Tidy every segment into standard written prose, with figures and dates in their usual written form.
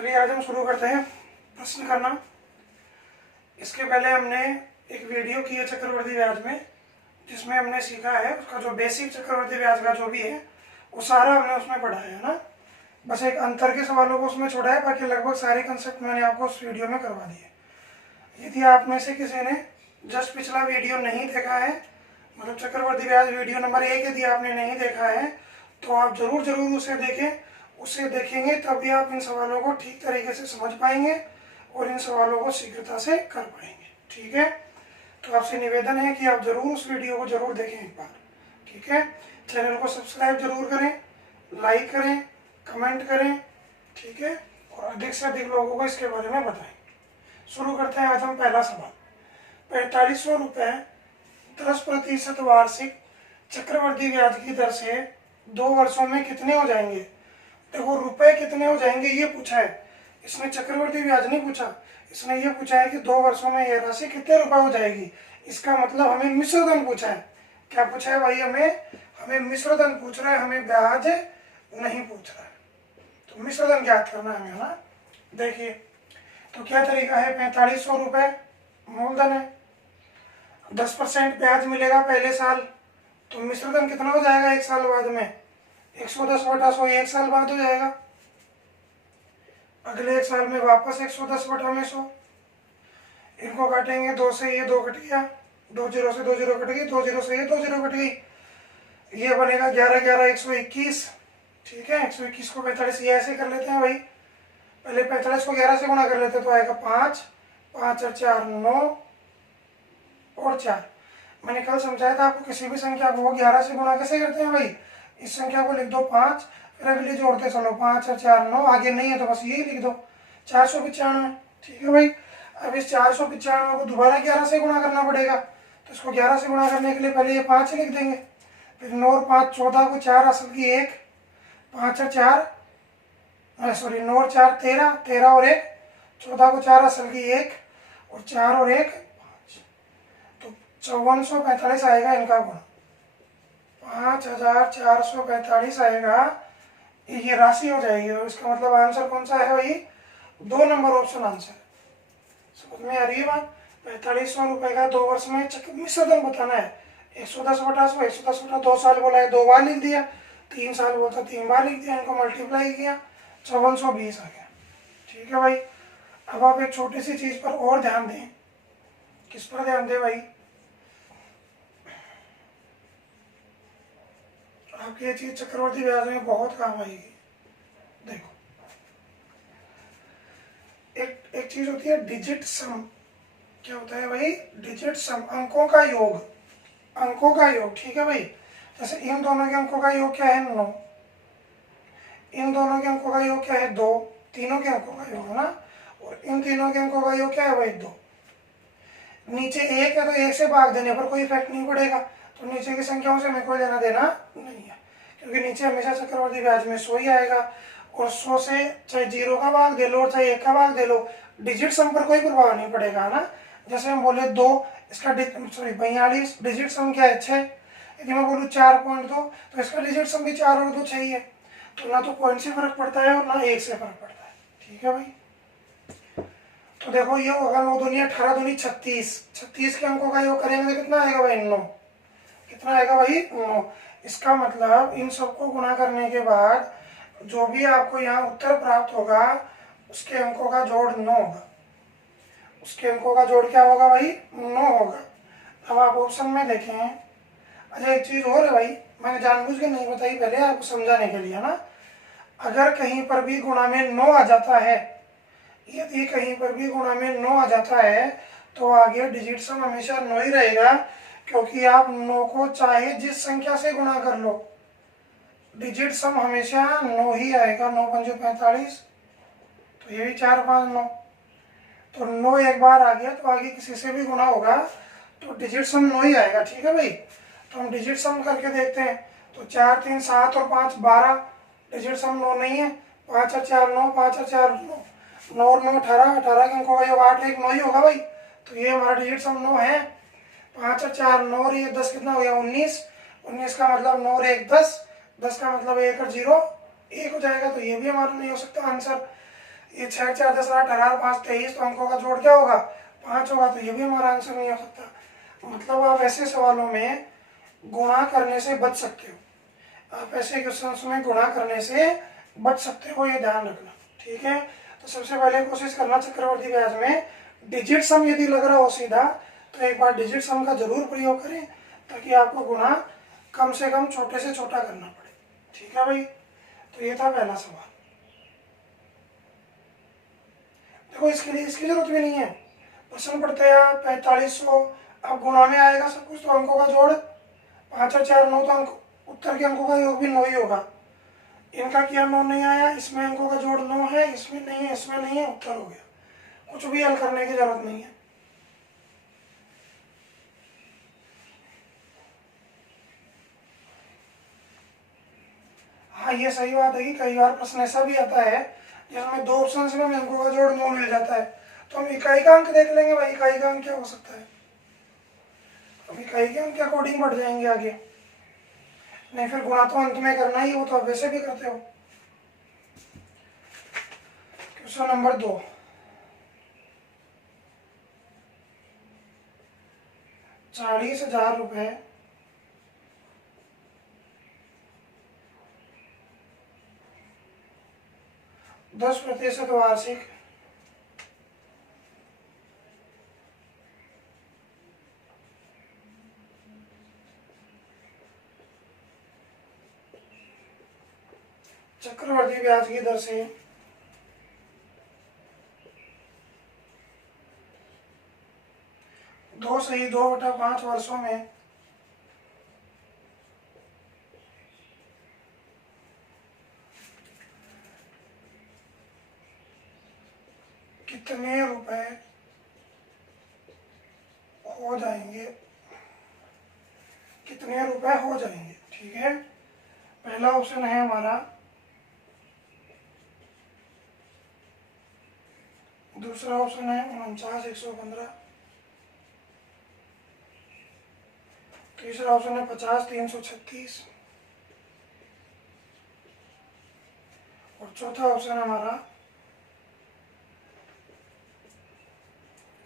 चलिए आज हम शुरू करते हैं प्रश्न करना। इसके पहले हमने एक वीडियो की है चक्रवर्ती ब्याज में, जिसमें हमने सीखा है उसका जो बेसिक चक्रवर्ती ब्याज का जो भी है वो सारा हमने उसमें पढ़ा है ना। बस एक अंतर के सवालों को उसमें छोड़ा है, बाकी लगभग सारे कंसेप्ट मैंने आपको उस वीडियो में करवा दिए। यदि आप में से किसी ने जस्ट पिछला वीडियो नहीं देखा है, मतलब चक्रवर्ती ब्याज वीडियो नंबर 1 यदि आपने नहीं देखा है तो आप जरूर उसे देखें। उसे देखेंगे तभी आप इन सवालों को ठीक तरीके से समझ पाएंगे और इन सवालों को शीघ्रता से कर पाएंगे। ठीक है, तो आपसे निवेदन है कि आप जरूर उस वीडियो को जरूर देखें एक बार। ठीक है, चैनल को सब्सक्राइब जरूर करें, लाइक करें, कमेंट करें। ठीक है, और अधिक से अधिक लोगों को इसके बारे में बताएं। शुरू करते हैं आज हम पहला सवाल। 4500 रुपये 10% वार्षिक चक्रवर्ती ब्याज की दर से 2 वर्षों में कितने हो जाएंगे। देखो, रुपए कितने हो जाएंगे ये पूछा है, इसने चक्रवर्ती ब्याज नहीं पूछा। इसने ये पूछा है कि 2 वर्षों में यह राशि कितने रुपए हो जाएगी। इसका मतलब हमें मिश्र धन पूछा है। क्या पूछा है भाई? हमें मिश्र धन पूछ रहा है, हमें ब्याज नहीं पूछ रहा है। तो मिश्र धन ज्ञात करना है हमें, है ना। देखिए तो क्या तरीका है, 4500 रुपये मूलधन है, 10% ब्याज मिलेगा पहले साल, तो मिश्र धन कितना हो जाएगा एक साल बाद में? 110/100 एक साल बाद हो जाएगा। अगले एक साल में वापस 110/100। इनको काटेंगे, 2 से ये 2 कट गया, 2 0 से 2 0 कट गई, 2 0 से ये 2 0 कट गई। ये बनेगा 11 11 121। ठीक है, 121 को 45 ये ऐसे कर लेते हैं भाई। पहले 45 को 11 से गुणा कर लेते तो आएगा 5, 5 और 4 9 और 4। मैंने कल समझाया था आपको, किसी भी संख्या को 11 से गुणा कैसे करते हैं भाई। इस संख्या को लिख दो 5, फिर अगली जोड़ते चलो, 5 और 4 9, आगे नहीं है तो बस यही लिख दो 495। ठीक है भाई, अब इस 495 को दोबारा 11 से गुणा करना पड़ेगा, तो इसको 11 से गुणा करने के लिए पहले ये 5 लिख देंगे, फिर 9 और 5 14 को 4 असल की 1, 5 और 4 सॉरी 9 और 4 13, 13 और 1 14 को 4 असल की 1 और 4 और 1 5, तो 5445 आएगा इनका गुण। 5445 आएगा, ये राशि हो जाएगी। तो इसका मतलब आंसर कौन सा है भाई? 2 नंबर ऑप्शन आंसर। समझ में आ रही है बात? 4500 रुपये का 2 वर्ष में मिश्र धन बताना है। 110/100, 110/2 साल बोला है 2 बार लिख दिया, 3 साल बोलता 3 बार लिख दिया, इनको मल्टीप्लाई किया, 5420 आ गया। ठीक है भाई, अब आप एक छोटी सी चीज पर और ध्यान दें। किस पर ध्यान दें भाई? आपकी ये चीज चक्रवर्ती ब्याज में बहुत काम आएगी। देखो, एक चीज होती है डिजिट सम। क्या होता है भाई? डिजिट सम, अंकों का योग, अंकों का योग। ठीक है भाई, जैसे इन दोनों के अंकों का योग क्या है? 9। इन दोनों के अंकों का योग क्या है? 2। तीनों के अंकों का योग है ना। और इन तीनों के अंकों का योग क्या है भाई? 2। नीचे 1 है तो 1 से भाग देने पर कोई इफेक्ट नहीं पड़ेगा, तो नीचे की संख्याओं से हमें कोई लेना देना नहीं है, क्योंकि नीचे हमेशा चक्रवर्ती ब्याज में 100 ही आएगा। और 100 से चाहे 0 का भाग दे लो और चाहे 1 का भाग दे लो, डिजिट सम पर कोई प्रभाव नहीं पड़ेगा ना। जैसे हम बोले 2, इसका 42 डिजिट सम क्या है? 6। यदि मैं बोलूँ 4.2 तो इसका डिजिट सम भी 4 और 2 6 ही है। तो ना तो पॉइंट से फर्क पड़ता है और ना 1 से फर्क पड़ता है। ठीक है भाई, तो देखो ये होगा 9 दूनी 18 दूनी 36। 36 के अंकों का योग करेंगे तो कितना आएगा भाई? 9। कितना आएगा भाई? 9। इसका मतलब इन सबको गुणा करने के बाद जो भी आपको यहाँ उत्तर प्राप्त होगा उसके अंकों का जोड़ 9 होगा। उसके अंकों का जोड़ क्या होगा भाई? 9 होगा। अब आप ऑप्शन में देखें। अच्छा, एक चीज और है भाई, मैंने जानबूझ के नहीं बताई पहले आपको समझाने के लिए ना। अगर कहीं पर भी गुणा में 9 आ जाता है, यदि कहीं पर भी गुणा में 9 आ जाता है तो आगे डिजिट सम हमेशा 9 ही रहेगा, क्योंकि आप 9 को चाहे जिस संख्या से गुणा कर लो, डिजिट सम हमेशा 9 ही आएगा। 9 पंजे 45, तो ये भी 4 5 9, तो 9 एक बार आ गया तो आगे किसी से भी गुणा होगा तो डिजिट सम 9 ही आएगा। ठीक है भाई, तो हम डिजिट सम करके देखते हैं। तो 4 3 7 और 5 12, डिजिट सम 9 नहीं है। 5 और 4 9, 5 और 4 9, 9 और 9 18, 18 के अंकों का योग 8 1 9 ही होगा भाई। तो ये हमारा डिजिट सम 9 है। 5 और 4 9 और ये 10 कितना हो गया? 19। 19 का मतलब 9 और 1 10, 10 का मतलब 1 और 0 1 हो जाएगा। तो ये भी हमारा नहीं हो सकता आंसर। ये 6 4 10 8 18 5 23, तो अंकों का जोड़ क्या होगा 5 होगा, तो ये भी हमारा आंसर नहीं हो सकता। मतलब आप ऐसे सवालों में गुणा करने से बच सकते हो, आप ऐसे क्वेश्चंस में गुणा करने से बच सकते हो, ये ध्यान रखना, ठीक है। तो सबसे पहले कोशिश करना चक्रवर्ती ब्याज में डिजिट सम यदि लग रहा हो सीधा, तो एक बार डिजिट सम का जरूर प्रयोग करें, ताकि आपको गुणा कम से कम छोटे से छोटा करना पड़े, ठीक है भाई। तो ये था पहला सवाल। देखो इसके लिए इसकी जरूरत भी नहीं है, प्रश्न पढ़ते हैं 4500, अब गुणा में आएगा सब कुछ, तो अंकों का जोड़ 5 और 4 9, तो अंक उत्तर के अंकों का योग भी 9 ही होगा। इनका क्या 9 नहीं आया, इसमें अंकों का जोड़ 9 है, इसमें नहीं है, इसमें नहीं है, उत्तर हो गया। कुछ भी हल करने की जरूरत नहीं है। हाँ ये सही बात है कि कई बार प्रश्न ऐसा भी आता है जिसमें 2 ऑप्शन में हमें अंकों का जोड़ 9 मिल जाता है, तो हम इकाई का अंक देख लेंगे भाई, इकाई का अंक क्या हो सकता है, हम इकाई के अंक के अकॉर्डिंग बढ़ जाएंगे आगे। नहीं फिर गुणा तो अंत में करना ही, वो तो आप वैसे भी करते हो। क्वेश्चन नंबर 2, 40,000 रुपये 10% वार्षिक चक्रवर्ती ब्याज की दर से 2/5 वर्षों में कितने रुपए हो जाएंगे, कितने रुपए हो जाएंगे, ठीक है। पहला ऑप्शन है हमारा, दूसरा ऑप्शन है 49,115, तीसरा ऑप्शन है 50,336, और चौथा ऑप्शन है हमारा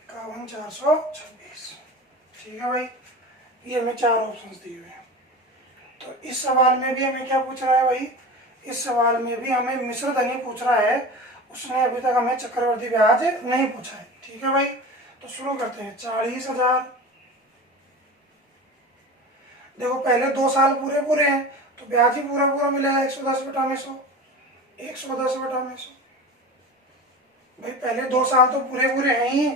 51,426, ठीक है भाई। ये हमें 4 ऑप्शंस दिए हुए हैं। तो इस सवाल में भी हमें क्या पूछ रहा है भाई, इस सवाल में भी हमें मिश्र धनी पूछ रहा है, उसने अभी तक हमें चक्रवर्ती ब्याज नहीं पूछा है, ठीक है भाई। तो शुरू करते हैं। 40,000, देखो पहले 2 साल पूरे पूरे हैं, तो ब्याज ही पूरा पूरा मिलेगा 110/100, 110/100 भाई। पहले 2 साल तो पूरे पूरे हैं ही,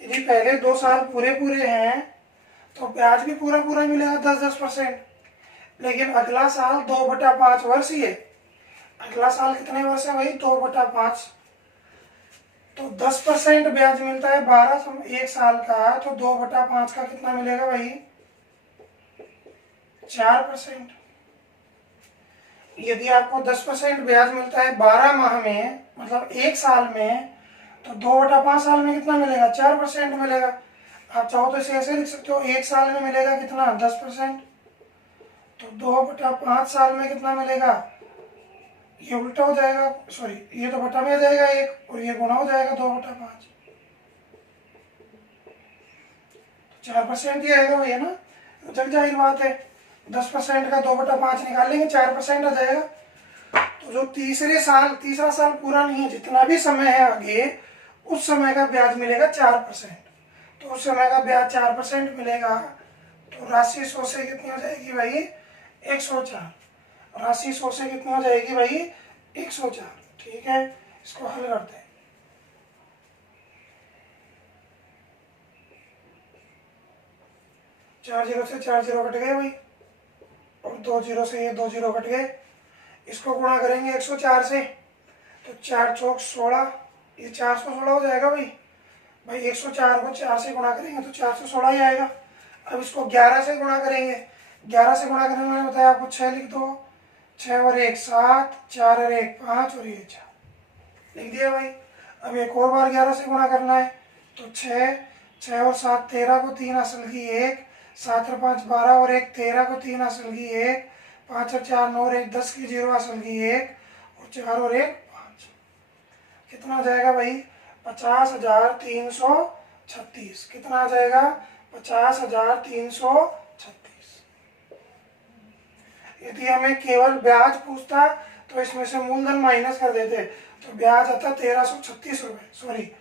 यदि पहले 2 साल पूरे पूरे हैं तो ब्याज भी पूरा पूरा मिलेगा 10-10%। लेकिन अगला साल 2/5 वर्ष ही है, अगला साल कितने वर्ष है भाई 2/5, तो 10% ब्याज मिलता है 1 साल का, तो 2/5 का कितना मिलेगा भाई 4%। यदि आपको 10% ब्याज मिलता है 12 माह में, मतलब 1 साल में, तो 2/5 साल में कितना मिलेगा 4% मिलेगा। आप चाहो तो इसे ऐसे लिख सकते हो, 1 साल में मिलेगा कितना 10%, तो 2/5 साल में कितना मिलेगा, ये उल्टा हो जाएगा, सॉरी ये तो बटा में आ जाएगा 1 और ये गुना हो जाएगा 2/5, तो 4% ही आएगा भैया ना, तो जग जाहिर बात है 10% का 2/5 निकाल लेंगे 4% आ जाएगा। तो जो तीसरा साल पूरा नहीं है, जितना भी समय है आगे, उस समय का ब्याज मिलेगा 4%, तो उस समय का ब्याज 4% मिलेगा, तो राशि 100 से कितनी हो जाएगी भाई 104, राशि 100 से कितनी हो जाएगी भाई 104, ठीक है। इसको हल करते हैं। चार जीरो से 4 जीरो कट गए भाई, और 2 जीरो से ये 2 जीरो कट गए। इसको गुणा करेंगे 104 से, तो 4 चौक 16, ये 416 हो जाएगा भाई। भाई 104 को 4 से गुणा करेंगे तो 416 ही आएगा। अब इसको 11 से गुणा करेंगे, 11 से गुणा करने में बताया आपको 6 लिख दो, 6 और 1 7, 4 और 1 5 और ये 4 लिख दिया भाई। अब एक और बार 11 से गुणा करना है, तो 6 और 7 13 को 3 असल की 1, 7 और 5 12 और 1 13 को 3 असल की 1, 5 और 4 9 और 1 10 की 0 असल की 1, और 4 और 1 5। कितना आ जाएगा भाई 50,336। कितना आ जाएगा 50,336। यदि हमें केवल ब्याज पूछता तो इसमें से मूलधन माइनस कर देते, तो ब्याज आता 1,336 रुपये, सॉरी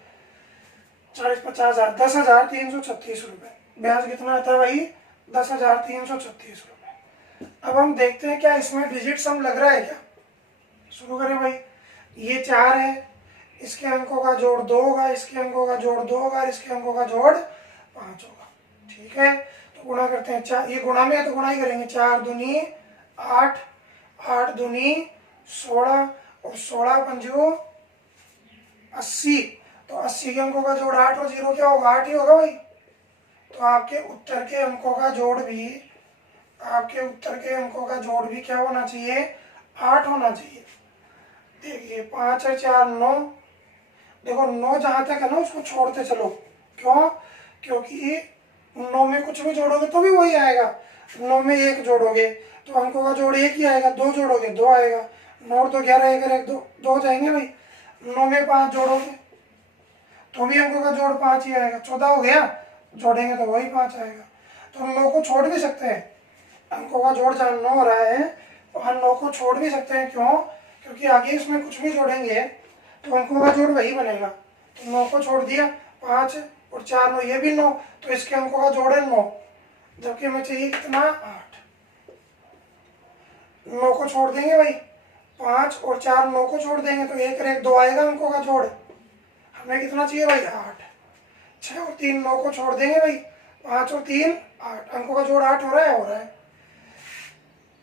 40-50,000, 10,336 रुपये। ब्याज कितना आता है भाई 10,336 रुपये। अब हम देखते हैं क्या इसमें डिजिट सम लग रहा है क्या। शुरू करें भाई। ये 4 है, इसके अंकों का जोड़ 2 होगा, इसके अंकों का जोड़ 2 होगा, और इसके अंकों का जोड़ 5 होगा। ठीक है, तो गुणा करते हैं। 4, ये गुणा में है तो गुणा ही करेंगे। 4 दूनी 8, 8 दूनी 16, और 16 पंजो 80। तो 80 के अंकों का जोड़ 8 और 0 क्या होगा 8 ही होगा भाई। तो आपके उत्तर के अंकों का जोड़ भी, आपके उत्तर के अंकों का जोड़ भी क्या होना चाहिए 8 होना चाहिए। देखिए 5 और 4 9। देखो 9 जहां तक है ना उसको छोड़ते चलो। क्यों? क्योंकि 9 में कुछ भी जोड़ोगे तो भी वही आएगा। 9 में 1 जोड़ोगे तो अंकों का जोड़ 1 ही आएगा, 2 जोड़ोगे 2 आएगा। 9 और 2 11, 1 और 1 2 जाएंगे भाई। 9 में 5 जोड़ोगे तो भी अंकों का जोड़ 5 ही आएगा, 14 हो गया। जोड़ेंगे तो वही 5 आएगा। तो हम 9 को छोड़ भी सकते हैं, अंकों का जोड़ जहाँ 9 हो रहा है वहाँ 9 को छोड़ भी सकते हैं। क्यों? क्योंकि आगे इसमें कुछ भी जोड़ेंगे तो अंकों का जोड़ वही बनेगा। तो 9 को छोड़ दिया, 5 और 4 9, ये भी 9, तो इसके अंकों का जोड़ है 9, जबकि हमें चाहिए कितना 8। 9 को छोड़ देंगे भाई, 5 और 4 9 को छोड़ देंगे तो 1 और 1 2 आएगा अंकों का जोड़। हमें कितना चाहिए भाई 8। 6 और 3 9 को छोड़ देंगे भाई, 5 और 3 8, अंकों का जोड़ 8 हो रहा है, हो रहा है।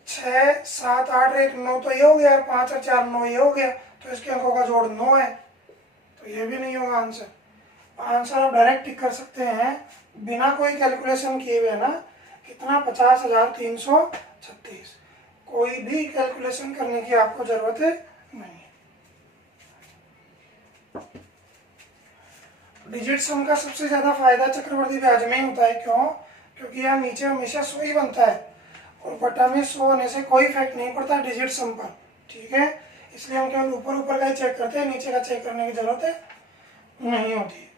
6 7 8 1 9 तो ये हो गया, 5 और 4 9 ये हो गया, तो इसके अंकों का जोड़ 9 है, तो ये भी नहीं होगा आंसर। आंसर आप डायरेक्ट टिक कर सकते हैं बिना कोई कैलकुलेशन किए हुए ना। कितना 50,336। कोई भी कैलकुलेशन करने की आपको जरूरत नहीं। डिजिट सम का सबसे ज्यादा फायदा चक्रवर्ती ब्याज में ही होता है। क्यों? क्योंकि यहाँ नीचे हमेशा 100 ही बनता है और बटा में 100 होने से कोई इफेक्ट नहीं पड़ता डिजिट सम पर। ठीक है, इसलिए हम केवल ऊपर ऊपर का ही चेक करते हैं, नीचे का चेक करने की जरूरत नहीं होती।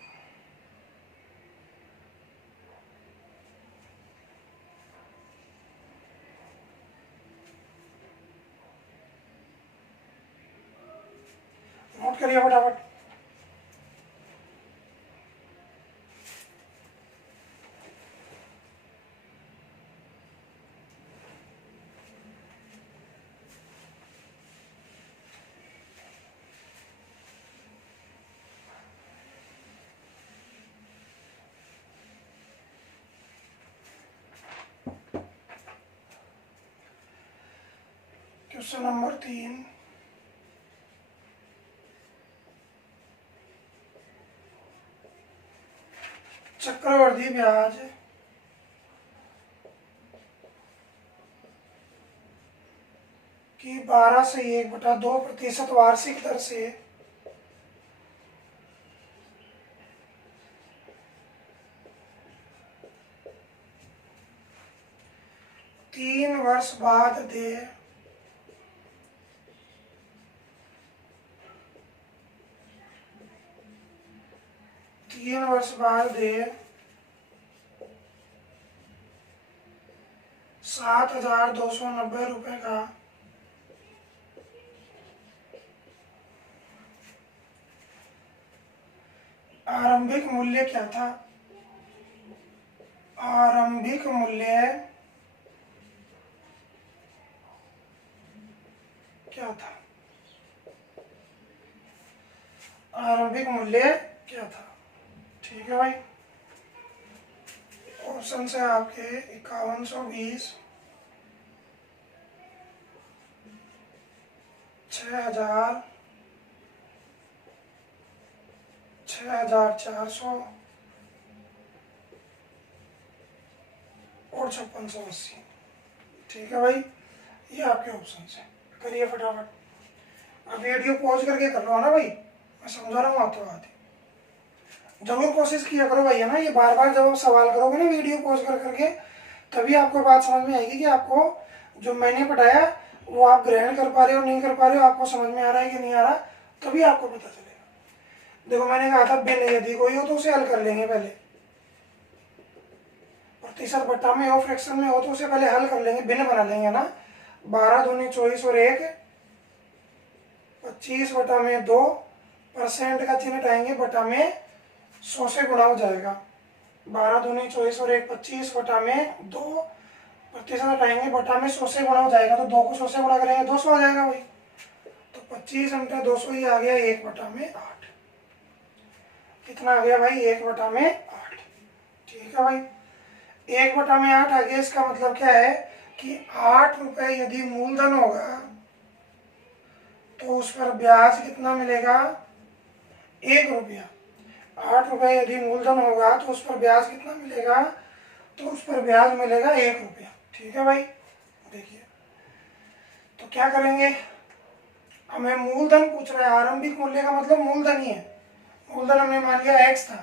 नोट करिए फटाफट। क्वेश्चन नंबर 3, चक्रवर्ती ब्याज की 12 से 1/2% वार्षिक दर से 3 वर्ष बाद दे 3 वर्ष बाद दे 7,290 रुपये का आरंभिक मूल्य क्या था? आरंभिक मूल्य क्या था? आरंभिक मूल्य क्या था? ठीक है भाई। ऑप्शन है आपके 5120, 6,000, 6,400 और 5680। ठीक है भाई, ये आपके ऑप्शन है। करिए फटाफट। अब वीडियो पॉज करके कर लो ना भाई, मैं समझा रहा हूँ आपको बात। जरूर कोशिश किया करो भाई, है ना। ये बार बार जब आप सवाल करोगे ना वीडियो पॉज कर करके, तभी आपको बात समझ में आएगी कि आपको जो मैंने पढ़ाया वो आप ग्रहण कर पा रहे हो नहीं कर पा रहे हो, आपको समझ में आ रहा है कि नहीं आ रहा, तभी आपको पता चलेगा। देखो मैंने कहा था भिन्न यदि कोई हो तो उसे हल कर लेंगे पहले, प्रतिशत बट्टा में हो, फ्रैक्शन में हो तो उसे पहले हल कर लेंगे, भिन्न बना लेंगे ना। 12 दूनी 24 और 1 25 बटा में 2, परसेंट का चिन्ह हटाएंगे, बटा में 100 से गुणा हो जाएगा। 12 दूनी 24 और 1 25 बटा में 2, प्रतिशत हटाएंगे, बटा में 100 से गुणा हो जाएगा, तो 2 को 100 से गुणा करेंगे 200 आ जाएगा भाई। तो 25 × 200 ही आ गया 1 बटा में 8। कितना आ गया भाई? 1 बटा में 8। ठीक है भाई, 1 बटा में 8 आ गया। इसका मतलब क्या है कि 8 रुपए यदि मूलधन होगा तो उस पर ब्याज कितना मिलेगा? 1 रुपया। 8 रुपए यदि मूलधन होगा तो उस पर ब्याज कितना मिलेगा? तो उस पर ब्याज मिलेगा 1 रुपया। ठीक है भाई, देखिए तो क्या करेंगे, हमें मूलधन पूछ रहा है, आरंभिक मूल्य का मतलब मूलधन ही है। मूलधन हमने मान लिया x था,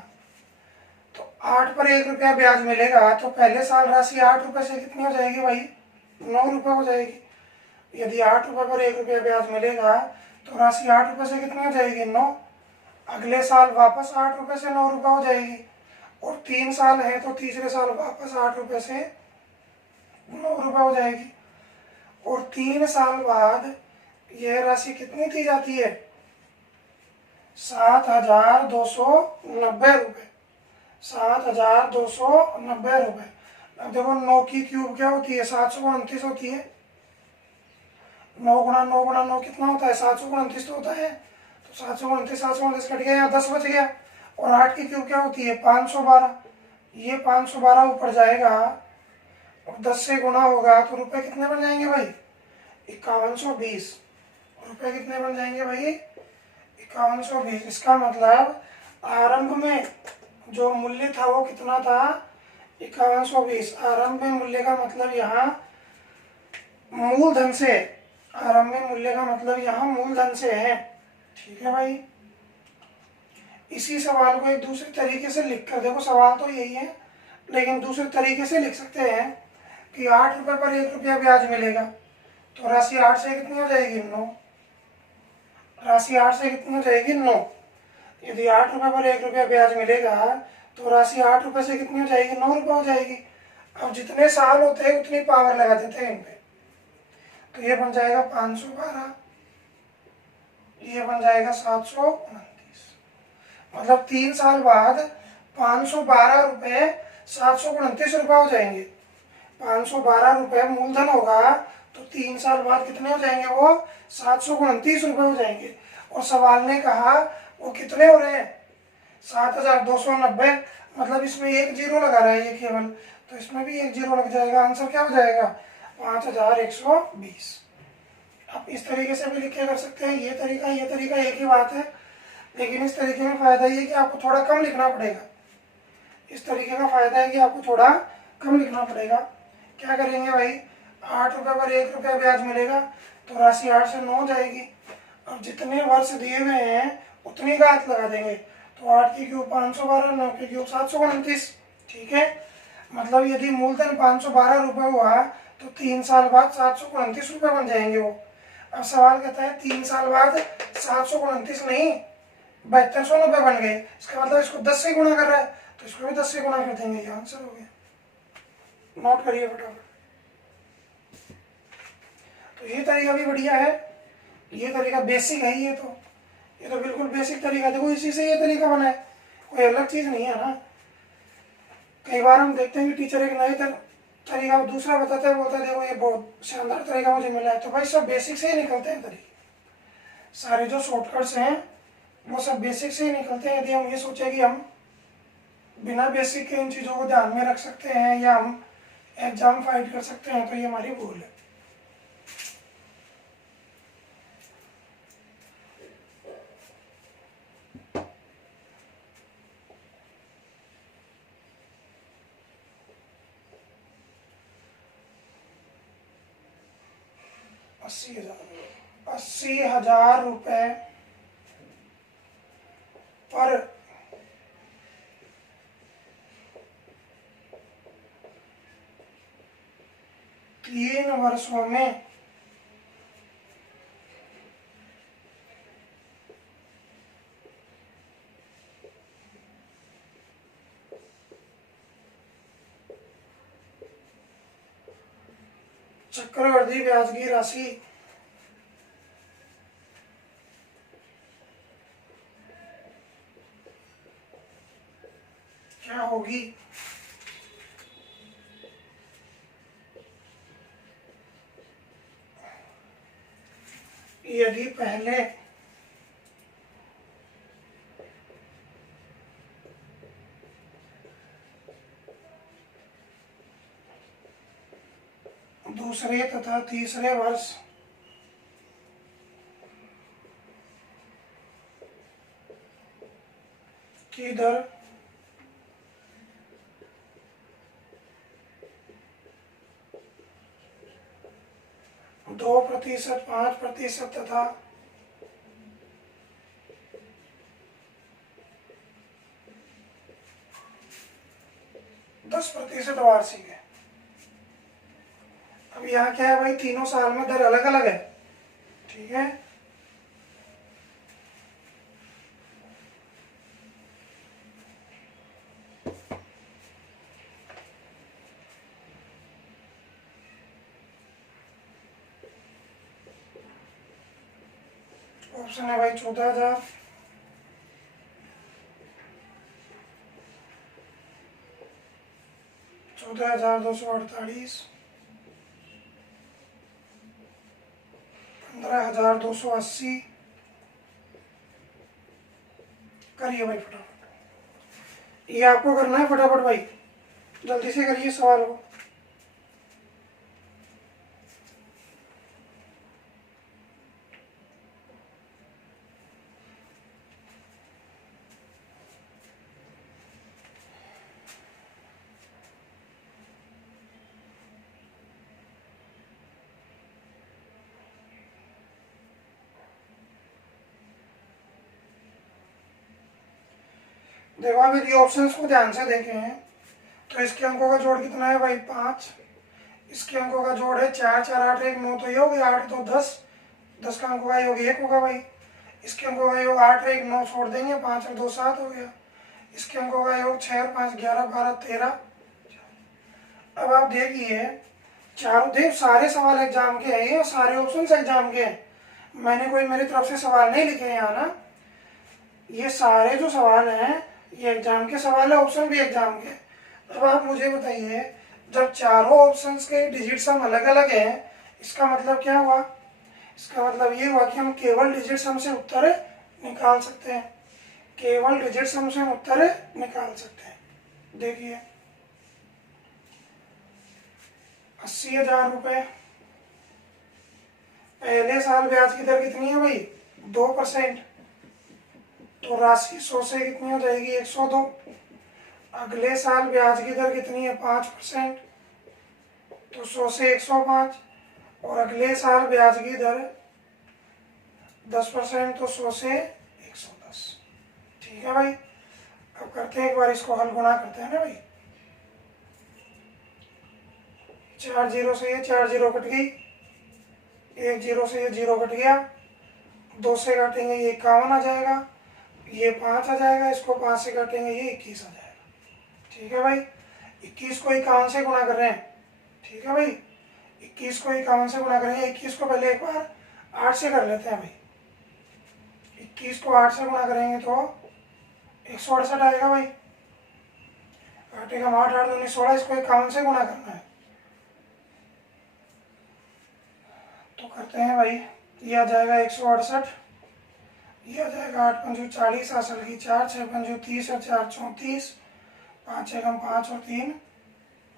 तो 8 पर 1 रुपया ब्याज मिलेगा, तो पहले साल राशि 8 रुपए से कितनी हो जाएगी भाई? 9 रुपये हो जाएगी। यदि 8 रुपये पर 1 रुपया ब्याज मिलेगा तो राशि 8 रुपये से कितनी हो जाएगी? 9। अगले साल वापस 8 रुपये से 9 रुपये हो जाएगी, और 3 साल है तो तीसरे साल वापस 8 रुपये से 9 रुपये हो जाएगी। और 3 साल बाद यह राशि कितनी दी जाती है? 7,290 रुपये। 7,290 रुपये। अब देखो 9 की क्यूब क्या होती है? 729 होती है। 9 गुणा 9 गुणा 9 कितना होता है? 729 तो होता है। तो 729 कट गया, यहाँ 10 बच गया। और 8 की क्यूब क्या होती है? 512। ये 512 ऊपर जाएगा और 10 से गुणा होगा तो रुपए कितने बन जाएंगे भाई? 5120। रुपए कितने बन जाएंगे भाई? 5120। इसका मतलब आरंभ में जो मूल्य था वो कितना था? 5120। आरंभ में मूल्य का मतलब यहाँ मूलधन से, आरंभ में मूल्य का मतलब यहाँ मूलधन से है। ठीक है भाई, इसी सवाल को एक दूसरे तरीके से लिख कर देखो, सवाल तो यही है लेकिन दूसरे तरीके से लिख सकते हैं कि 8 रुपये पर 1 रुपया ब्याज मिलेगा, तो राशि 8 से कितनी हो जाएगी? 9। राशि 8 से कितनी हो जाएगी? 9। यदि 8 रुपये पर 1 रुपया ब्याज मिलेगा तो राशि 8 रुपये से कितनी हो जाएगी? 9 रुपये हो जाएगी। अब जितने साल होते हैं उतनी पावर लगा देते हैं इन पे, तो ये बन जाएगा 512, ये बन जाएगा 729। मतलब 3 साल बाद 512 रुपये 729 रुपये हो जाएंगे। 512 रुपये मूलधन होगा तो 3 साल बाद कितने हो जाएंगे? वो 729 रुपये हो जाएंगे। और सवाल ने कहा वो कितने हो रहे हैं? 7,290। मतलब इसमें एक जीरो लगा रहा है ये केवल, तो इसमें भी एक जीरो लग जाएगा। आंसर क्या हो जाएगा? 5,120। आप इस तरीके से भी लिख के कर सकते हैं। ये तरीका एक ही बात है, लेकिन इस तरीके में फायदा ये है कि आपको थोड़ा कम लिखना पड़ेगा। इस तरीके का फायदा है कि आपको थोड़ा कम लिखना पड़ेगा। क्या करेंगे भाई? 8 रुपये पर 1 रुपया ब्याज मिलेगा तो राशि 8 से 9 हो जाएगी। अब जितने वर्ष दिए हुए हैं उतनी घात लगा देंगे, तो 8 की क्यूब 512, 9 की क्यूब 729। ठीक है, मतलब यदि मूलधन 512 रुपये हुआ तो 3 साल बाद 729 रुपये बन जाएंगे वो। अब सवाल कहता है 3 साल बाद 729 नहीं 7290 बन गए। इसका मतलब इसको 10 से गुणा कर रहा है, तो इसको भी 10 से गुणा कर देंगे। ये आंसर हो गया। नोट करिए फटाफट। तो ये तरीका भी बढ़िया है, ये तरीका बेसिक है। ये तो बिल्कुल बेसिक तरीका। देखो इसी से ये तरीका बना है, कोई अलग चीज नहीं है ना। कई बार हम देखते हैं कि टीचर एक नए तरीका दूसरा बताता है, बोलता है देखो ये बहुत शानदार तरीका मुझे मिला है। तो भाई सब बेसिक से ही निकलते हैं तरीके, सारे जो शॉर्टकट्स हैं वो सब बेसिक से ही निकलते हैं। यदि हम ये सोचे कि हम बिना बेसिक के इन चीज़ों को ध्यान में रख सकते हैं या हम एग्जाम फाइट कर सकते हैं, तो ये हमारी भूल है। अस्सी हजार रुपये पर 3 वर्षों में चक्रवृद्धि ब्याज की राशि क्या होगी? यदि पहले दूसरे तथा तीसरे वर्ष की दर 2%, 5% तथा 10% वार्षिक है। अब यहाँ क्या है भाई, तीनों साल में दर अलग अलग है, ठीक है। ऑप्शन है भाई 14,000, 14,248, 15,280। करिए भाई फटाफट, ये आपको करना है फटाफट भाई, जल्दी से करिए सवाल को। देखो अभी ये ऑप्शंस को ध्यान से देखे हैं तो इसके अंकों का जोड़ कितना है भाई 5, इसके अंकों का जोड़ है 4, 4, 8, 1, 9 तो ये हो गया 8, 2, 10, 10 का अंकों का योग 1 होगा भाई। इसके अंकों का योग 8, 1, 9 छोड़ देंगे, 5 और 2, 7 हो गया। इसके अंकों का योग 6 और 5, 11, 12, 13। अब आप देखिए चारों देव सारे सवाल एग्जाम के हैं, ये सारे ऑप्शन एग्जाम के हैं, मैंने कोई मेरी तरफ से सवाल नहीं लिखे हैं यहाँ ना। ये सारे जो सवाल हैं ये एग्जाम के सवाल है, ऑप्शन भी एग्जाम के। अब आप मुझे बताइए, जब चारों ऑप्शंस के डिजिट सम अलग अलग हैं, इसका मतलब क्या हुआ? इसका मतलब ये हुआ कि हम केवल डिजिट सम से उत्तर निकाल सकते हैं, केवल डिजिट सम से हम उत्तर निकाल सकते हैं। देखिए 80,000 रुपये, पहले साल ब्याज की दर कितनी है भाई 2%, तो राशि 100 से कितनी हो जाएगी 102। अगले साल ब्याज की दर कितनी है 5%, तो 100 से 105। और अगले साल ब्याज की दर 10%, तो 100 से 110। ठीक है भाई, अब करते हैं एक बार इसको हल, गुणा करते हैं ना भाई। 4 जीरो से ये 4 जीरो कट गई, 1 जीरो से ये 0 कट गया, 2 से काटेंगे ये 51 आ जाएगा, ये 5 आ जाएगा, इसको 5 से काटेंगे ये 21 आ जाएगा। ठीक है भाई, 21 को 51 से गुणा कर रहे हैं, ठीक है भाई, 21 को 51 से गुणा करेंगे। 21 को पहले एक बार 8 से कर लेते हैं भाई, 21 को 8 से गुणा करेंगे तो 168 आएगा भाई। काटेगा 8, 8 दूनी 16, इसको 51 से गुणा करना है, तो करते हैं भाई। ये आ जाएगा 168, ये आ जाएगा 8 पंजू 40, असल की 4, 6 पंजू 30 और 4 34, 5 एकम 5 और 3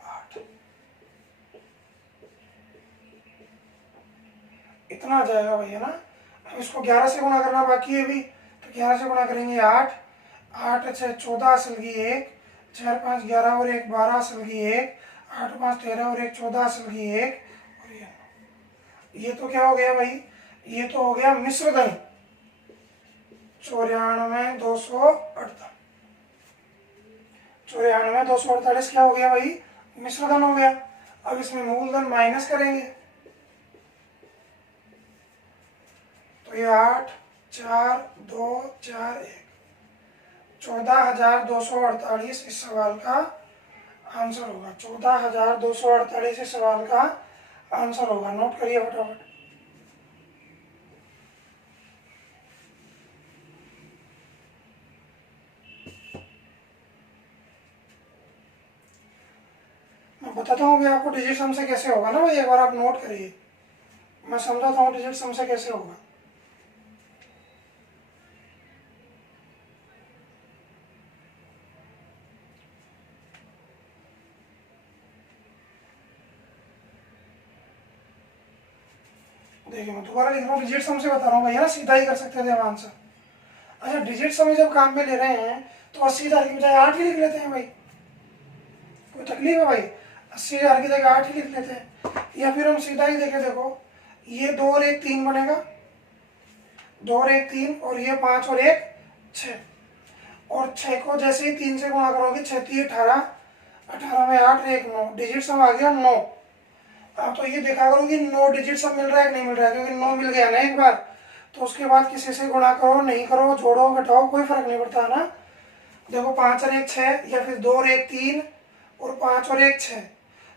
8, इतना आ जाएगा भैया ना। अब इसको 11 से गुणा करना बाकी है भी, तो 11 से गुणा करेंगे 8, 8 6 14 असल की 1, 4 5 11 और 1 12 असल की 1, 8 5 13 और 1 14 असल की 1, और ये तो क्या हो गया भाई, ये तो हो गया मिश्र धन 94,248। 94,248 क्या हो गया भाई, मिश्र धन हो गया। अब इसमें मूलधन माइनस करेंगे, तो ये 8 4 2 4 1, 14,248 इस सवाल का आंसर होगा। 14,248 इस सवाल का आंसर होगा, नोट करिए फटाफट। मैं बताता हूँ कि आपको डिजिट सम से कैसे होगा ना भाई, एक बार आप नोट करिए, मैं समझाता हूँ डिजिट सम से कैसे होगा। देखिए मैं दोबारा लिख रहा हूँ, डिजिट सम से बता रहा हूँ भैया, सीधा ही कर सकते थे हम आंसर। अच्छा डिजिट सम जब काम में ले रहे हैं तो 80,000 की बजाय 8 ही लिख लेते हैं भाई, कोई तकलीफ है भाई? 80,000 की जगह 8 ही लिख लेते हैं। या फिर हम सीधा ही देखें, देखो ये 2 और 1 3 बनेगा, 2 और 1 3, और ये 5 और 1 6, और 6 को जैसे ही 3 से गुणा करोगे 6 3 18, 18 में 8 1 9, डिजिट सम आ गया 9। अब तो ये देखा करो कि 9 डिजिट सम मिल रहा है कि नहीं मिल रहा है, क्योंकि 9 मिल गया ना एक बार, तो उसके बाद किसी से गुणा करो नहीं करो, जोड़ो घटाओ, कोई फर्क नहीं पड़ता ना। देखो 5 और 1 6, या फिर 2 और 1 3, और 5 और 1 6,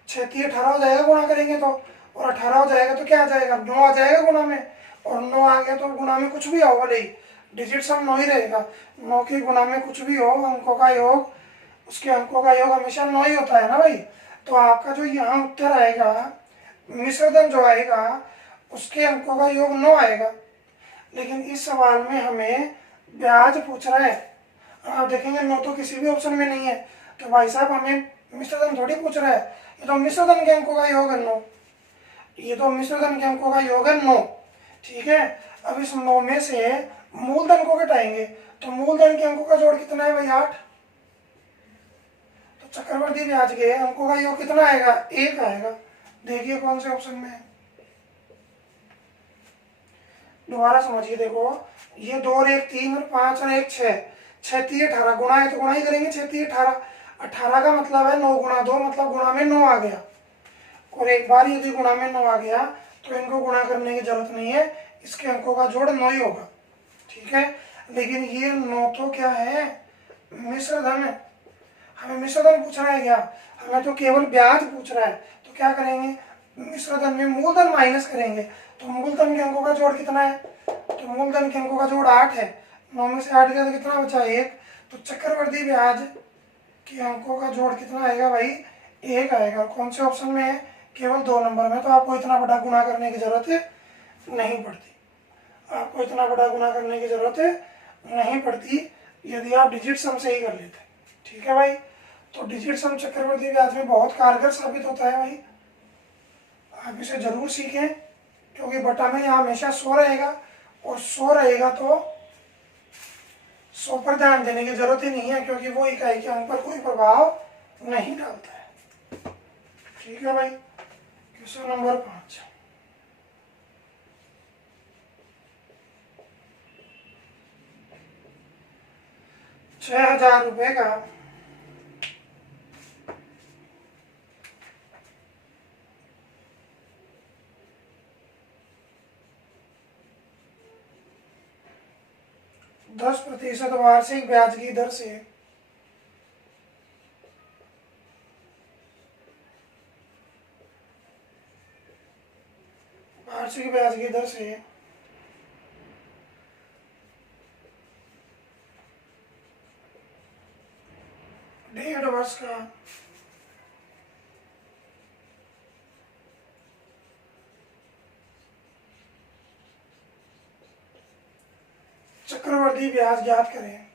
6 3 18 हो जाएगा गुणा करेंगे तो, और 18 हो जाएगा तो क्या आ जाएगा, 9 आ जाएगा गुणा में, और 9 आ गया तो गुणा में कुछ भी आओ भले ही, डिजिट सम 9 ही रहेगा। 9 के गुणा में कुछ भी हो, अंकों का योग, उसके अंकों का योग हमेशा 9 ही होता है ना भाई। तो आपका जो यहाँ उत्तर आएगा, मिश्रधन जो आएगा, उसके अंकों का योग 9 आएगा। लेकिन इस सवाल में हमें ब्याज पूछ रहा है, आप देखेंगे 9 तो किसी भी ऑप्शन में नहीं है, तो भाई साहब हमें मिश्रधन थोड़ी पूछ रहा है, ये तो मिश्रधन के अंकों का योग है 9, ये तो मिश्रधन के अंकों का योग है 9, ठीक है। अब इस 9 में से मूलधन को घटाएंगे, तो मूलधन के अंकों का जोड़ कितना है भाई, 8, तो चक्रवर्ती ब्याज के अंकों का योग कितना आएगा, 1 आएगा। देखिए कौन से ऑप्शन में है, दोबारा समझिए, देखो ये 2 और 1 3, और 5 और 1 6, 6 3 18 गुणा है तो गुणा ही करेंगे, 6 3 18, 18 का मतलब है 9 गुणा 2, मतलब गुणा में 9 आ गया, और एक बार यदि गुणा में 9 आ गया तो इनको गुणा करने की जरूरत नहीं है, इसके अंकों का जोड़ 9 ही होगा, ठीक है। लेकिन ये 9 तो क्या है, मिश्रधन है, हमें मिश्रधन पूछ रहा है क्या, हमें तो केवल ब्याज पूछ रहा है, तो क्या करेंगे, मिश्रधन में मूलधन माइनस करेंगे, तो मूलधन के अंकों का जोड़ कितना है, तो मूलधन के अंकों का जोड़ 8 है, 9 में से 8 गया तो कितना बचा, 1, तो चक्रवर्ती ब्याज के अंकों का जोड़ कितना आएगा भाई, 1 आएगा। कौन से ऑप्शन में है, केवल 2 नंबर में, तो आपको इतना बड़ा गुणा करने की जरूरत नहीं पड़ती, आपको इतना बड़ा गुणा करने की जरूरत नहीं पड़ती यदि आप डिजिट सम से ही कर लेते, ठीक है भाई। तो डिजिट सम चक्रवर्ती ब्याज में बहुत कारगर साबित होता है भाई, आप इसे जरूर सीखें, क्योंकि बटा में यहाँ हमेशा 100 रहेगा, और 100 रहेगा तो 100 पर ध्यान देने की जरूरत ही नहीं है, क्योंकि वो इकाई के अंक पर कोई प्रभाव नहीं डालता है, ठीक है भाई। क्वेश्चन नंबर 5, 6,000 रुपये का 10% वार्षिक ब्याज की दर से वार्षिक ब्याज की दर से 1.5 वर्ष का चक्रवर्ती ब्याज ज्ञात करें।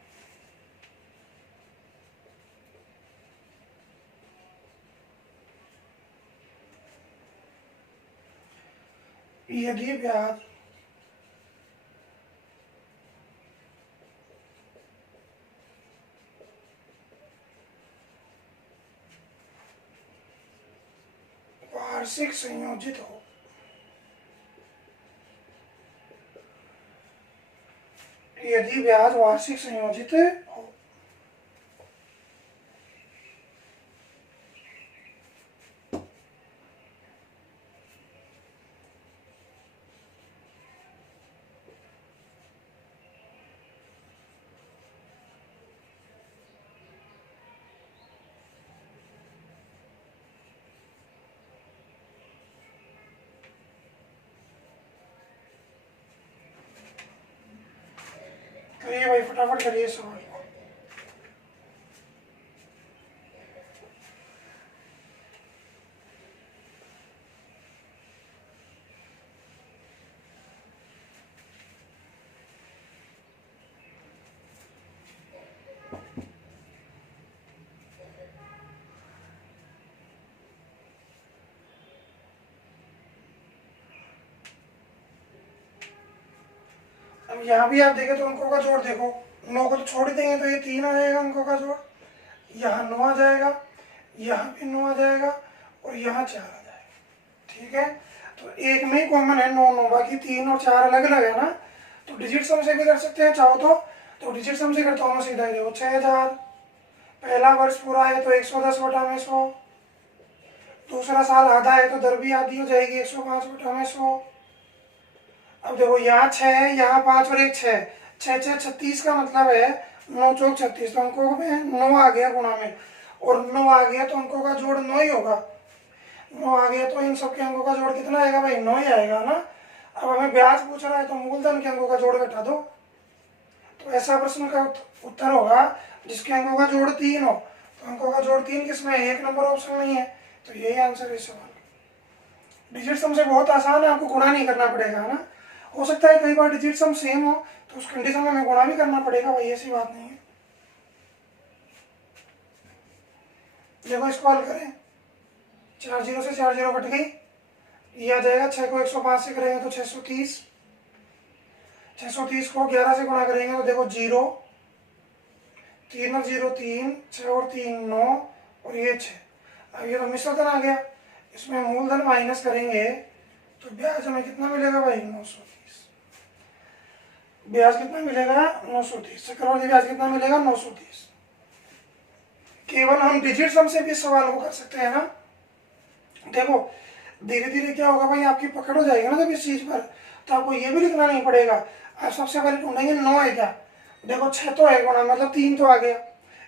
यदि ब्याज वार्षिक संयोजित हो, यदि ब्याज वार्षिक संयोजित हो, करिए भाई, फटाफट करिए सवाल को। अब यहाँ भी आप देखें तो अंकों का जोड़ देखो, 9 को तो छोड़ ही देंगे तो ये 3 आ जाएगा अंकों का जोड़, यहाँ 9 आ जाएगा, यहाँ भी 9 आ जाएगा और यहाँ 4 आ जाएगा। ठीक है, तो एक में ही कॉमन है 9 9, बाकी 3 और 4 अलग अलग है ना, तो डिजिट सम से भी कर सकते हैं चाहो तो डिजिट सम से करता हूँ मैं सीधा ही। देखो 6000, पहला वर्ष पूरा है तो 110 बटा में 100, दूसरा साल आधा है तो दर भी आधी हो जाएगी 105 बटा में 100। अब देखो यहाँ 6 है, यहाँ 5 और एक 6, 6 6 36 का मतलब है 9 चौक 36, तो अंकों में 9 आ गया गुणा में, और 9 आ गया तो अंकों का जोड़ 9 ही होगा। 9 आ गया तो इन सब के अंकों का जोड़ कितना आएगा भाई, 9 ही आएगा ना। अब हमें ब्याज पूछ रहा है तो मूलधन के अंकों का जोड़ घटा दो, तो ऐसा प्रश्न का उत्तर होगा जिसके अंकों का जोड़ 3 हो। तो अंकों का जोड़ 3 किसमें है, 1 नंबर ऑप्शन नहीं है, तो यही आंसर है इस सवाल का। डिजिट सम से बहुत आसान है, आपको गुणा नहीं करना पड़ेगा ना। हो सकता है कई बार डिजिट सम सेम हो तो उस कंडीशन में हमें गुणा भी करना पड़ेगा भाई, ऐसी बात नहीं है। देखो इसको हल करें, 4 0 से 4 0 कट गई, ये आ जाएगा 6 को 105 से करेंगे तो 630, 630 को 11 से गुणा करेंगे तो देखो 0, 3 और 0 3, 6 और 3 9 और ये 6। अब ये तो मिश्र धन आ गया, इसमें मूलधन माइनस करेंगे तो ब्याज हमें कितना मिलेगा भाई, 930। ब्याज कितना मिलेगा, 930। चक्रवृद्धि ब्याज कितना मिलेगा, 930। केवल हम डिजिट सम से भी सवाल को कर सकते हैं ना। देखो धीरे धीरे क्या होगा भाई, आपकी पकड़ हो जाएगी ना जब इस चीज पर, तो आपको ये भी लिखना नहीं पड़ेगा। आप सबसे पहले ढूंढेंगे 9 है क्या, देखो 6 तो है गुणा, मतलब 3 तो आ गया,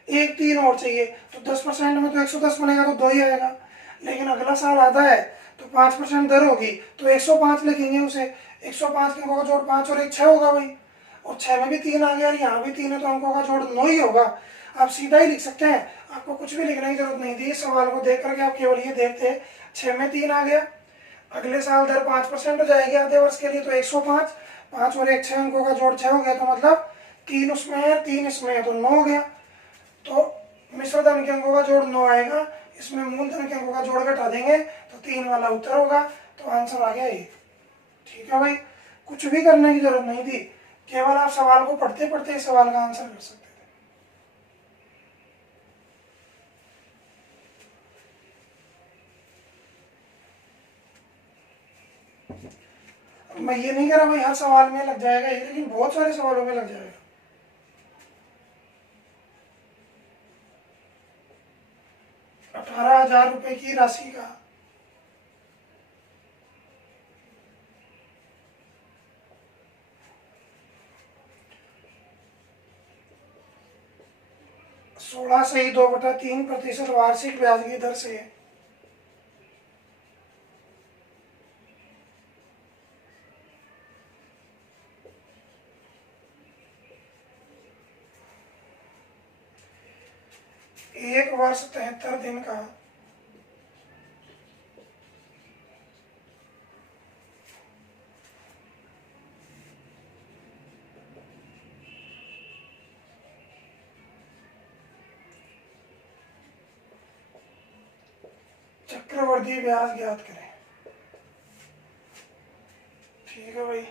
एक 3 और चाहिए, तो 10% में तो 110 बनेगा तो 2 ही आएगा। लेकिन अगला साल आधा है तो 5% दर होगी, तो 105 लिखेंगे उसे, 105 के अंकों का जोड़ 5 और 1 6 होगा भाई, और 6 में भी 3 आ गया और यहाँ भी 3 है तो अंकों का जोड़ 9 ही होगा। आप सीधा ही लिख सकते हैं, आपको कुछ भी लिखने की जरूरत नहीं थी। इस सवाल को देख करके आप केवल ये देखते, 6 में 3 आ गया, अगले साल दर 5% हो जाएगी आधे वर्ष के लिए, तो 105, 5 और 1 6, अंकों का जोड़ 6 हो गया, तो मतलब 3 उसमें है 3 इसमें है तो 9 हो गया। तो मिश्र धन के अंकों का जोड़ 9 आएगा, इसमें मूलधन के अंकों का जोड़ घटा देंगे तो 3 वाला उत्तर होगा, तो आंसर आ गया ये। ठीक है भाई, कुछ भी करने की जरूरत नहीं थी, केवल आप सवाल को पढ़ते पढ़ते इस सवाल का आंसर कर सकते थे। मैं ये नहीं कह रहा भाई हर सवाल में लग जाएगा ये, लेकिन बहुत सारे सवालों में लग जाएगा। 18,000 रुपए की राशि का सोलह से ही 2/3% वार्षिक ब्याज की दर से एक वर्ष 73 दिन का चक्रवृद्धि ब्याज ज्ञात करें। ठीक है भाई,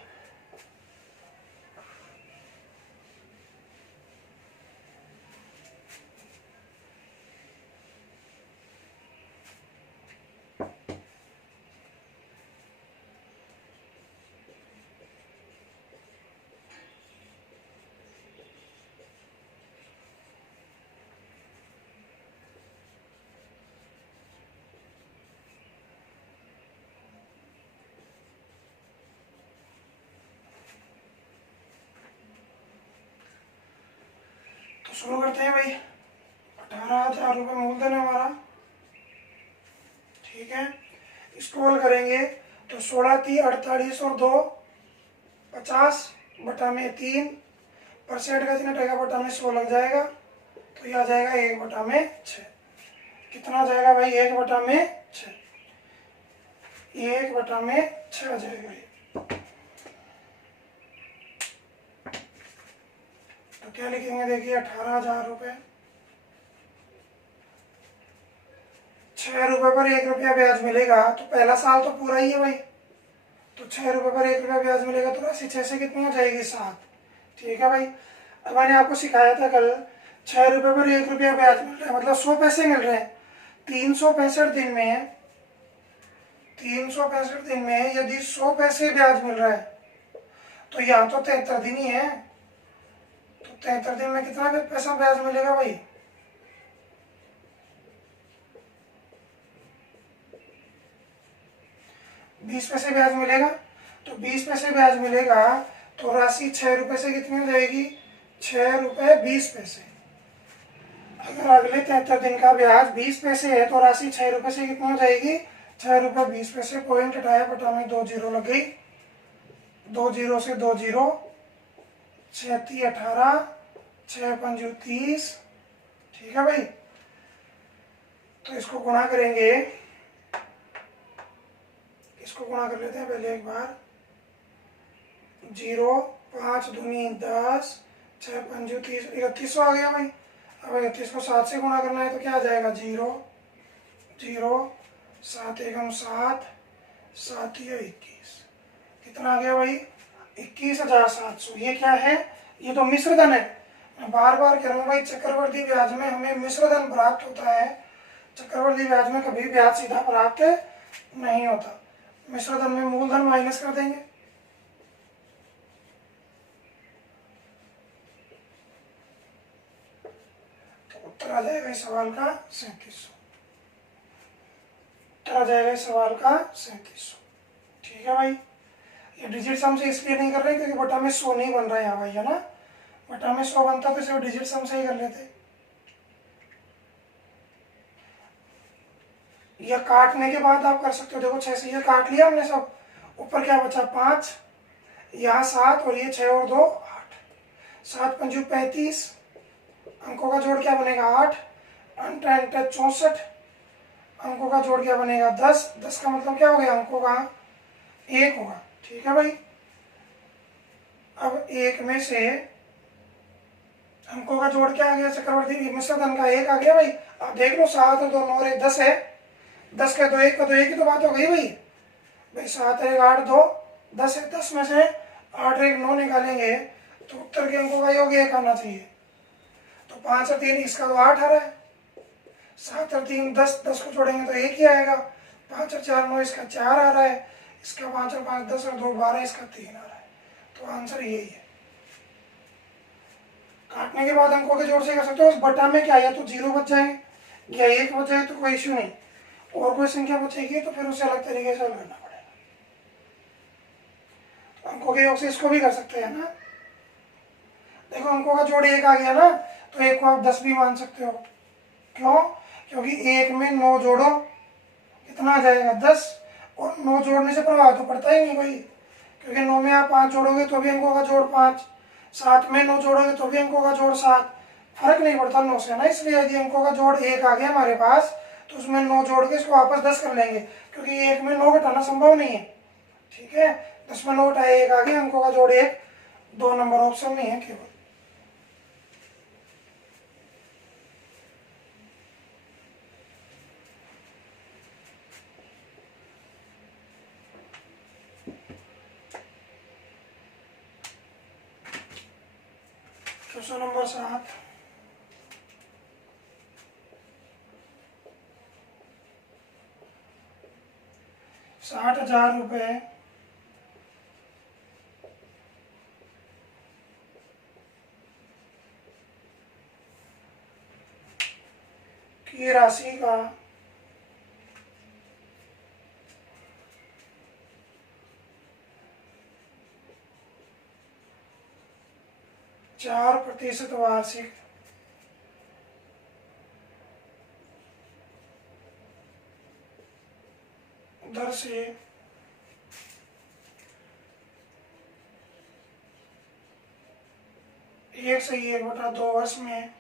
तो शुरू करते हैं भाई। 18,000 रुपये मूलधन है हमारा। ठीक है, इसको हल करेंगे तो 16 3 48 और 2 50 बटा में 3, परसेंट का चिन्ह हटेगा, बटा में 100 लग जाएगा, तो ये आ जाएगा 1/6। कितना आ जाएगा भाई? 1/6। 1/6 आ जाएगा ये। तो क्या लिखेंगे? देखिए 18,000 रुपये। 6 रुपये पर 1 रुपया ब्याज मिलेगा, तो पहला साल तो पूरा ही है भाई, तो 6 रुपये पर 1 रुपया ब्याज मिलेगा, तो राशि 6 से कितनी हो जाएगी? 7। ठीक है भाई। अब मैंने आपको सिखाया था कल, 6 रुपये पर 1 रुपया ब्याज मिल रहा है, मतलब 100 पैसे मिल रहे हैं। 365 दिन में 365 दिन में यदि 100 पैसे ब्याज मिल रहा है, तो यहाँ तो 73 दिन ही है, तो 73 दिन में कितना पैसा ब्याज मिलेगा भाई? 20 पैसे ब्याज मिलेगा। तो 20 पैसे ब्याज मिलेगा, तो राशि 6 रुपये से कितनी हो जाएगी? 6 रुपये 20 पैसे। अगर अगले 73 दिन का ब्याज 20 पैसे है, तो राशि 6 रुपये से कितनी हो जाएगी? 6 रुपये 20 पैसे। पॉइंट हटाया, बटा में 2 जीरो लग गई, 2 जीरो से 2 जीरो, 6 3 18, 6 5 30। ठीक है भाई। तो इसको गुणा करेंगे, इसको गुणा कर लेते हैं पहले एक बार। 0 5 दूनी 10, 6 5 30, 3100 आ गया भाई। अब 31 को 7 से गुणा करना है, तो क्या आ जाएगा? 0 0 7 एकम 7, 7 या 21। कितना आ गया भाई? 21,700। ये क्या है? ये तो मिश्र धन है। मैं बार बार कह रहा हूँ भाई, चक्रवर्ती ब्याज में हमें मिश्र धन प्राप्त होता है। चक्रवर्ती ब्याज में कभी ब्याज सीधा प्राप्त नहीं होता। मिश्र धन में मूलधन माइनस कर देंगे, तो उत्तर आ जाएगा इस सवाल का 3700। उत्तर आ जाएगा इस सवाल का 3700। ठीक है भाई। ये डिजिट सम से इसलिए नहीं कर रहे क्योंकि बटा में 100 नहीं बन रहा है यहाँ भाई, है ना। बटा में 100 बनता तो सिर्फ डिजिट सम से ही कर लेते। यह काटने के बाद आप कर सकते हो। देखो 6 से ये काट लिया हमने सब, ऊपर क्या बचा? 5, यहाँ 7 और ये 6 और 2 8, 7 5 35। अंकों का जोड़ क्या बनेगा? 8, 8 64। अंकों का जोड़ क्या बनेगा? 10। 10 का मतलब क्या हो गया? अंकों का 1 होगा। ठीक है भाई। अब 1 में से अंकों का जोड़ क्या आ गया? चक्रवर्ती मिश्र धन का 1 आ गया भाई। अब देख लो, 7 और 2 9 और 1 10 है। 10 का 2 1 का 2 1 की तो बात हो गई भाई। भाई 7 1 8 2 10 है। 10 में से 8 1 9 निकालेंगे, तो उत्तर के अंकों का योग 1 आना चाहिए। तो 5 और 3 इसका तो 8 आ रहा है। 7 और 3 10, 10 को जोड़ेंगे तो 1 ही आएगा। 5 और 4 9, इसका 4 आ रहा है। इसका 5 और 5 10 और 2 12, इसका 3 आ रहा है। तो आंसर यही है। काटने के बाद अंकों के जोड़ से कर सकते हो। उस बटा में क्या, या तो 0 बच जाए या 1 बच जाए तो कोई इश्यू नहीं, और कोई संख्या बचेगी तो फिर उससे अलग तरीके से हल करना पड़ेगा। तो अंकों के योग से इसको भी कर सकते हैं ना। देखो अंकों का जोड़ 1 आ गया ना, तो 1 को आप 10 भी मान सकते हो। क्यों? क्योंकि 1 में 9 जोड़ो, कितना आ जाएगा? 10। और 9 जोड़ने से प्रभाव तो पड़ता ही नहीं कोई, क्योंकि 9 में आप 5 जोड़ोगे तो भी अंकों का जोड़ 5, 7 में 9 जोड़ोगे तो भी अंकों का जोड़ 7। फर्क नहीं पड़ता 9 से ना। इसलिए यदि अंकों का जोड़ 1 आ गया हमारे पास, तो उसमें 9 जोड़ के इसको वापस 10 कर लेंगे, क्योंकि 1 में 9 घटाना संभव नहीं है। ठीक है। 10 में 9 घटाए 1 आ गया, अंकों का जोड़ 1, 2 नंबर ऑप्शन नहीं है केवल। Question number 7। 60,000 रुपये की राशि का 4% वार्षिक दर से 1 से 1/2 वर्ष में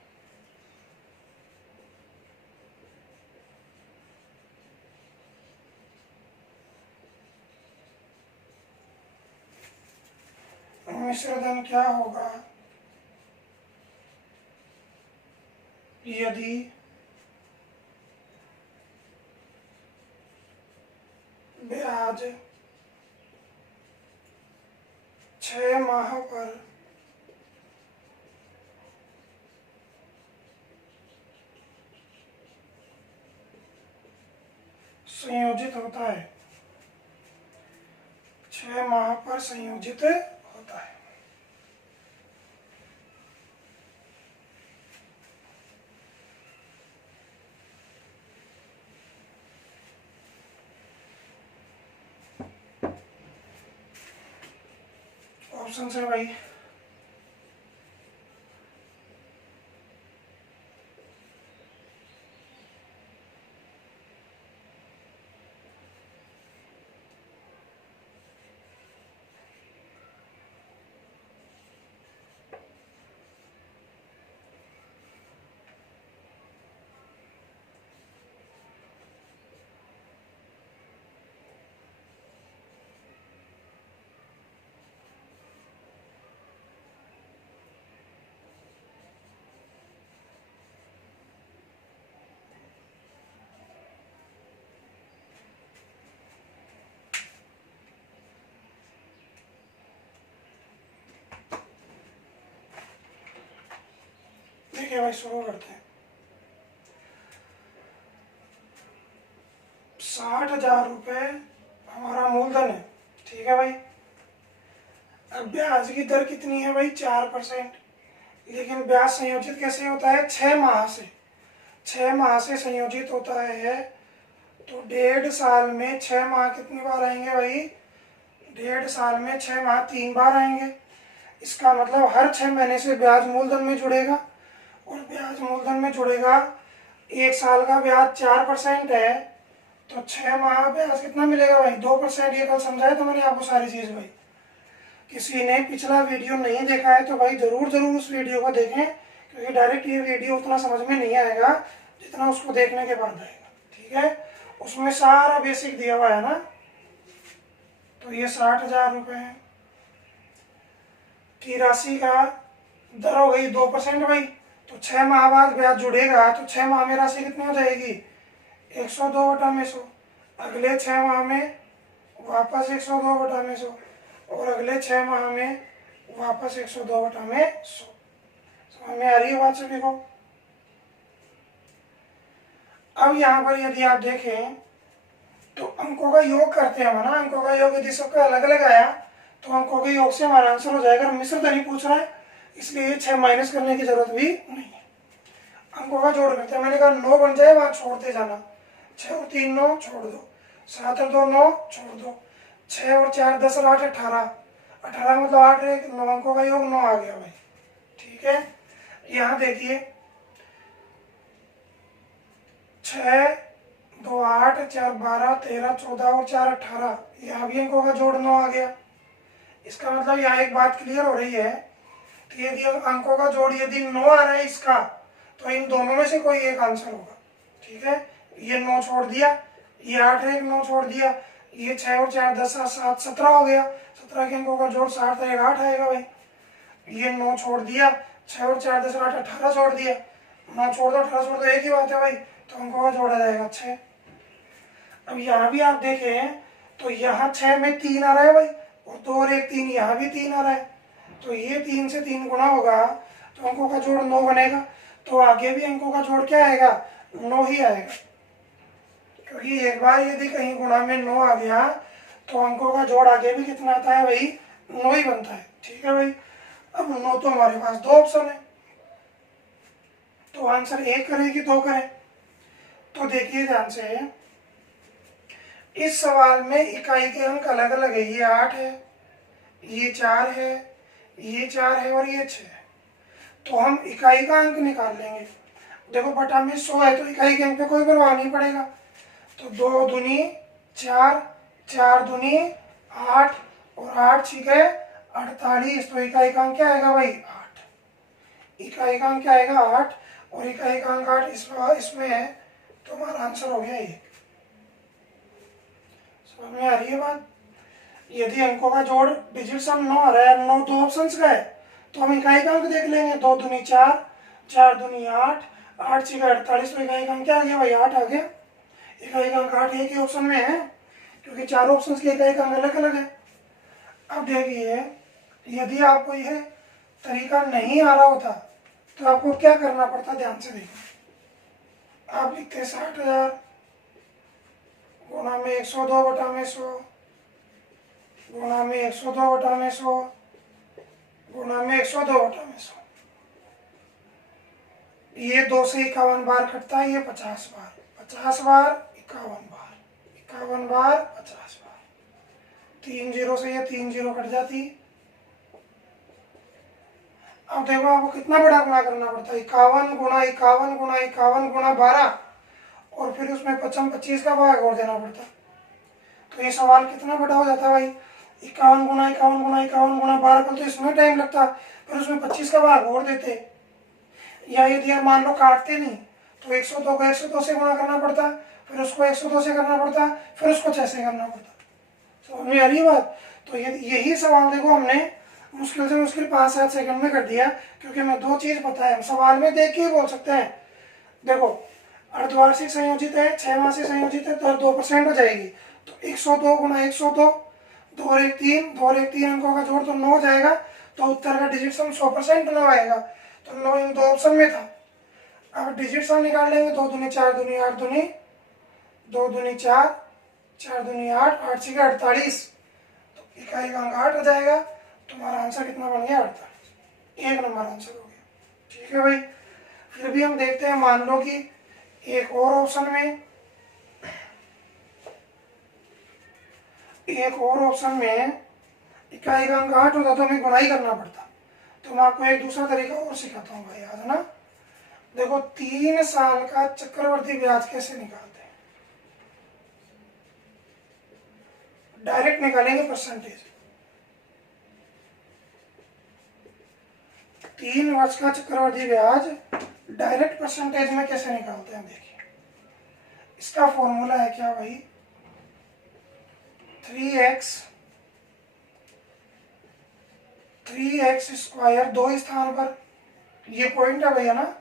मिश्र धन क्या होगा यदि ब्याज 6 माह पर संयोजित होता है, 6 माह पर संयोजित होता है। ऑप्शन से भाई देखिए भाई, शुरू करते हैं। 60,000 रुपये हमारा मूलधन है, ठीक है भाई। अब ब्याज की दर कितनी है भाई? 4%। लेकिन ब्याज संयोजित कैसे होता है? 6 माह से। 6 माह से संयोजित होता है, तो 1.5 साल में 6 माह कितनी बार आएंगे भाई? 1.5 साल में 6 माह 3 बार आएंगे। इसका मतलब हर 6 महीने से ब्याज मूलधन में जुड़ेगा, और ब्याज मूलधन में जुड़ेगा। 1 साल का ब्याज 4% है, तो 6 माह ब्याज कितना मिलेगा भाई? 2%। ये कल समझाया था मैंने आपको सारी चीज भाई। किसी ने पिछला वीडियो नहीं देखा है तो भाई जरूर उस वीडियो को देखें, क्योंकि डायरेक्ट ये वीडियो उतना समझ में नहीं आएगा जितना उसको देखने के बाद आएगा, ठीक है। उसमें सारा बेसिक दिया हुआ है ना। तो ये 60,000 रुपये की राशि का दर हो गई 2% भाई। तो 6 माह बाद ब्याज जुड़ेगा, तो 6 माह में राशि कितनी हो जाएगी? 102/100। अगले 6 माह में वापस 102/100, और अगले 6 माह में वापस 102/100। समझ में आ रही है बात सभी को? अब यहाँ पर यदि आप देखें तो अंकों का योग करते हैं ना। अंकों का योग यदि सबका अलग अलग आया तो अंकों के योग से हमारा आंसर हो जाएगा। मिश्र धन ही पूछ रहा है, इसलिए 6 माइनस करने की जरूरत भी नहीं है। अंकों का जोड़ करते हैं। मैंने कहा 9 बन जाए, वहां छोड़ते जाना। 6 और 3 9, छोड़ दो। 7 और 2 9, छोड़ दो। 6 और 4 10 और 8 18। 18 मतलब 8 एक 9 अंकों का योग 9 आ गया भाई, ठीक है। यहाँ देखिए 6 2 8 4 12 13 14 और 4 18। यहाँ भी अंकों का जोड़ 9 आ गया। इसका मतलब यहाँ एक बात क्लियर हो रही है कि यदि अंकों का जोड़ यदि 9 आ रहा है इसका, तो इन दोनों में से कोई एक आंसर होगा, ठीक है। ये 9 छोड़ दिया, ये 8 है, 9 छोड़ दिया, ये 6 और 4 10 7 17 हो गया। 17 के अंकों का जोड़ 7 रहेगा, 8 आएगा भाई। ये 9 छोड़ दिया, 6 और 4 10 और 8 18 छोड़ दिया। 9 छोड़ दो 18 छोड़ दो, एक ही बात है भाई, तो अंकों का जोड़ा जाएगा 6। अब यहाँ भी आप देखें तो यहाँ 6 में 3 आ रहा है भाई, और 2 और 1 3, यहाँ भी 3 आ रहा है। तो ये 3 से 3 गुना होगा, तो अंकों का जोड़ 9 बनेगा। तो आगे भी अंकों का जोड़ क्या आएगा? 9 ही आएगा, क्योंकि एक बार यदि कहीं गुणा में 9 आ गया तो अंकों का जोड़ आगे भी कितना आता है भाई? 9 ही बनता है, ठीक है भाई। अब 9 तो हमारे पास 2 ऑप्शन है, तो आंसर 1 करें कि 2 करें? तो देखिए ध्यान से, इस सवाल में इकाई के अंक अलग अलग है। ये 8 है, ये 4 है, ये 4 है और ये 6 है। तो हम इकाई का अंक निकाल लेंगे। देखो बटा में 100 है, तो इकाई के अंक पे कोई प्रभाव नहीं पड़ेगा। तो 2 दूनी 4, 4 दूनी 8 और 8 6 48। तो इकाई का अंक क्या आएगा भाई? 8। इकाई का अंक क्या आएगा 8 और इकाई का अंक 8 इसमें है, तो हमारा आंसर हो गया ये। समझ में आ रही है बात? यदि अंकों का जोड़ डिजिट सम 9 आ रहा है, 9 दो ऑप्शंस का है, तो हम इकाई का अंक देख लेंगे। 2 दूनी 4, 4 दूनी 8, 8 6 48, तो इकाई का अंक क्या आ गया भाई 8 आ गया। इकाई का अंक 8 एक ही ऑप्शन में है, क्योंकि चारों ऑप्शंस की इकाई का अंक अलग अलग है। अब देखिए, यदि आपको यह तरीका नहीं आ रहा होता तो आपको क्या करना पड़ता, ध्यान से देखो। आप लिखते 60,000 गुणा में 102 बटा में 100 गुणा में 102 बटा में 100 गुणा में 102 बटा में 100। ये 2 से 51 बार कटता है, ये 50 बार, 50 बार 51 बार, 51 बार 50 बार। 3 जीरो से ये 3 जीरो कट जाती। अब देखो आपको कितना बड़ा गुणा करना पड़ता है, 51 गुणा 51 गुणा 51 गुणा 12, और फिर उसमें 25 का भाग और देना पड़ता। तो ये सवाल कितना बड़ा हो जाता है भाई, 51 गुणा 51 गुणा 51 गुणा 12 का, तो इसमें टाइम लगता, फिर उसमें 25 का भाग और देते। या यदि आप मान लो काटते नहीं, तो 102 को 102 से गुणा करना पड़ता, फिर उसको 102 से करना पड़ता, फिर उसको 6 से करना पड़ता। समझ में आ रही बात? तो यही सवाल देखो हमने मुश्किल से मुश्किल 5-7 सेकंड में कर दिया, क्योंकि हमें 2 चीज पता है, हम सवाल में देख के ही बोल सकते हैं। देखो अर्धवार्षिक संयोजित है, 6 मासिक संयोजित है, तो 2% हो जाएगी। तो 102 गुणा 102, 2 और 1 3, 2 और 1 3 अंकों का जोड़ तो 9 हो जाएगा, तो उत्तर का डिजिट सम 100% 9 आएगा। तो 9 इन 2 ऑप्शन में था। अब डिजिट सम निकाल लेंगे, 2 दूनी 4 दूनी 8 दूनी 2 दूनी 4, 4 दूनी 8, 8 6 48, तो इकाई का अंक 8 हो जाएगा। तुम्हारा आंसर कितना बन गया 48, 1 नंबर आंसर हो गया। ठीक है भाई, फिर भी हम देखते हैं, मान लो कि एक और ऑप्शन में इकाई का अंक 8 होता तो हमें गुणाई करना पड़ता। तो मैं आपको एक दूसरा तरीका और सिखाता हूँ भाई, याद है ना? देखो 3 साल का चक्रवर्ती ब्याज कैसे निकालते हैं, डायरेक्ट निकालेंगे परसेंटेज। 3 वर्ष का चक्रवर्ती ब्याज डायरेक्ट परसेंटेज में कैसे निकालते हैं, देखिए इसका फॉर्मूला है क्या भाई, 3x स्क्वायर, 2 स्थान पर, ये पॉइंट है भैया ना,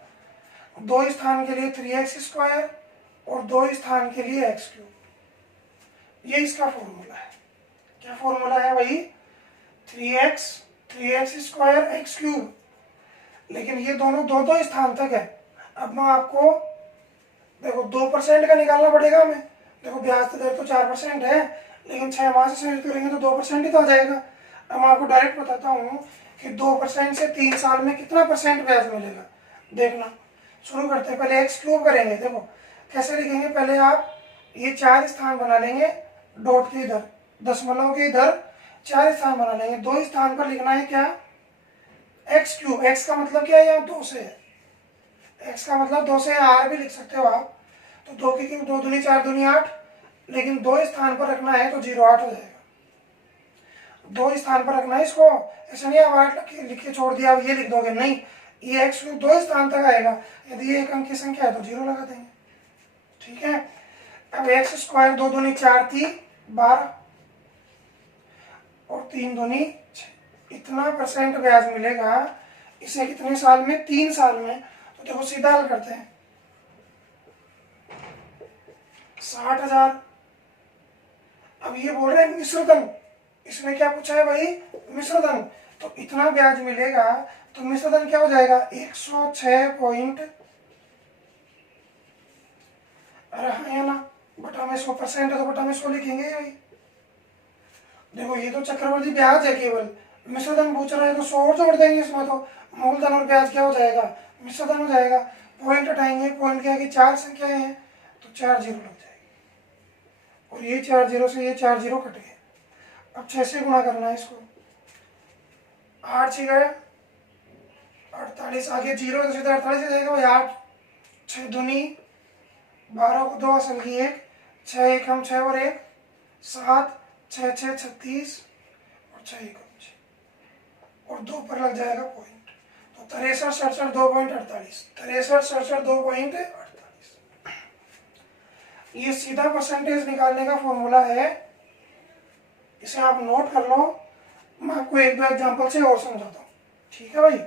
2 स्थान के लिए 3x स्क्वायर और 2 स्थान के लिए x क्यूब, ये इसका फॉर्मूला है। क्या फॉर्मूला है भाई, 3x स्क्वायर x क्यूब, लेकिन ये दोनों 2 स्थान तक है। अब मैं आपको देखो 2% का निकालना पड़ेगा हमें। देखो ब्याज दर तो 4% है, लेकिन 6 माह से करेंगे तो 2% ही तो आ जाएगा। अब मैं आपको डायरेक्ट बताता हूँ कि 2% से 3 साल में कितना परसेंट ब्याज मिलेगा। देखना, शुरू करते हैं, पहले एक्स क्यूब करेंगे। देखो कैसे लिखेंगे, पहले आप ये 4 स्थान बना लेंगे, डॉट के इधर, दशमलव के इधर 4 स्थान बना लेंगे। 2 स्थान पर लिखना है क्या, एक्स क्यूब। एक्स का मतलब क्या है, यहाँ 2 से है, एक्स का मतलब 2 से आर भी लिख सकते हो आप। तो 2 की क्यूब 2 दूनी 4 दूनी 8, लेकिन 2 स्थान पर रखना है तो 0 8 हो जाएगा। 2 स्थान पर रखना है इसको, ऐसा नहीं आप 8 लिख के छोड़ दिया, आप ये लिख दोगे, नहीं, ये एक्स क्यूब 2 स्थान तक आएगा। यदि ये एक अंक की संख्या है तो 0 लगा देंगे। ठीक है, अब एक्स स्क्वायर 2 दूनी 4 थी 12 और 3 दूनी 6, इतना परसेंट ब्याज मिलेगा। इसे कितने साल में, 3 साल में। तो देखो सीधा हल करते हैं, 60,000। अब ये बोल रहे हैं मिश्रधन, इसमें क्या पूछा है भाई, मिश्रधन, तो इतना ब्याज मिलेगा। तो मिश्रधन क्या हो जाएगा, 106 पॉइंट, अरे हाँ या ना, बटा में 100% है तो बटा में 100 लिखेंगे भाई। देखो ये तो चक्रवर्ती ब्याज है केवल, मिश्रधन पूछ रहा है तो 100 और जोड़ देंगे इसमें, तो मूलधन और ब्याज क्या हो जाएगा, मिश्रधन हो जाएगा। पॉइंट हटाएंगे, पॉइंट क्या है कि 4 संख्याएं हैं तो 4 जीरो लग जाएगी, और ये 4 जीरो से ये 4 जीरो कट गए। अब 6 से गुणा करना है इसको, 8 6 गए 48, आगे जीरो तो सीधा 48 हो जाएगा भाई। 8 6 दूनी 12 को 2 असल की 1, 6 1 हम 6 और 1 7, 6 6 36 और 6 1 6, और 2 पर लग जाएगा पॉइंट। तो 63 67 2.48। ये सीधा परसेंटेज निकालने का फॉर्मूला है, इसे आप नोट कर लो। मैं आपको एक दो एग्जांपल से और समझाता हूँ, ठीक है भाई।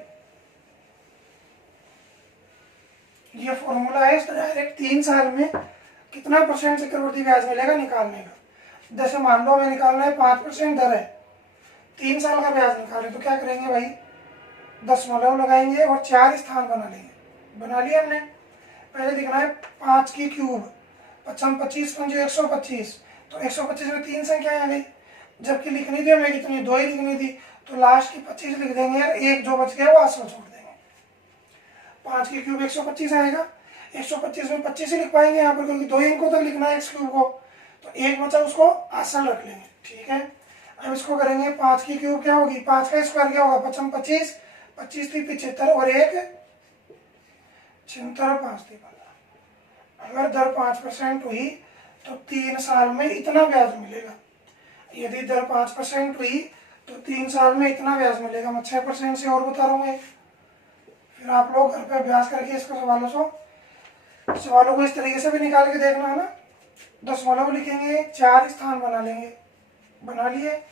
ये फॉर्मूला है, डायरेक्ट 3 साल में कितना परसेंट चक्रवृद्धि ब्याज मिलेगा निकालने का। जैसे मान लो हमें निकालना है 5% दर है, 3 साल का ब्याज निकाल रहे, तो क्या करेंगे भाई, दशमलव लगाएंगे और 4 स्थान बना लेंगे। बना लिया हमने। पहले लिखना है 5 की क्यूब, 25 पंजे 125, तो 125 में 3 संख्याएं आ गई, जबकि लिखनी थी हमें कितनी, 2 ही लिखनी थी, तो लास्ट की 25 लिख देंगे और एक जो बच गया वो आंसर छोड़ देंगे। 5 की क्यूब 125 आएगा, 125 में 25 ही लिख पाएंगे यहाँ पर, क्योंकि 2 ही अंकों तक लिखना है एक्स क्यूब को, तो एक बचा उसको आंसर रख लेंगे, ठीक है। अब इसको करेंगे, 5 की क्यूब क्या होगी, 5 का स्क्वायर क्या होगा, 25, 25 थी 75 और एक 76, 5 थी 15। अगर दर 5% हुई तो 3 साल में इतना ब्याज मिलेगा। यदि दर 5% हुई तो 3 साल में इतना ब्याज मिलेगा। मैं 6% से और बता रहा हूँ। फिर आप लोग घर पे अभ्यास करके इसको सवालों को इस तरीके से भी निकाल के देखना है ना। दशमलव लिखेंगे, 4 स्थान बना लेंगे, बना लिए।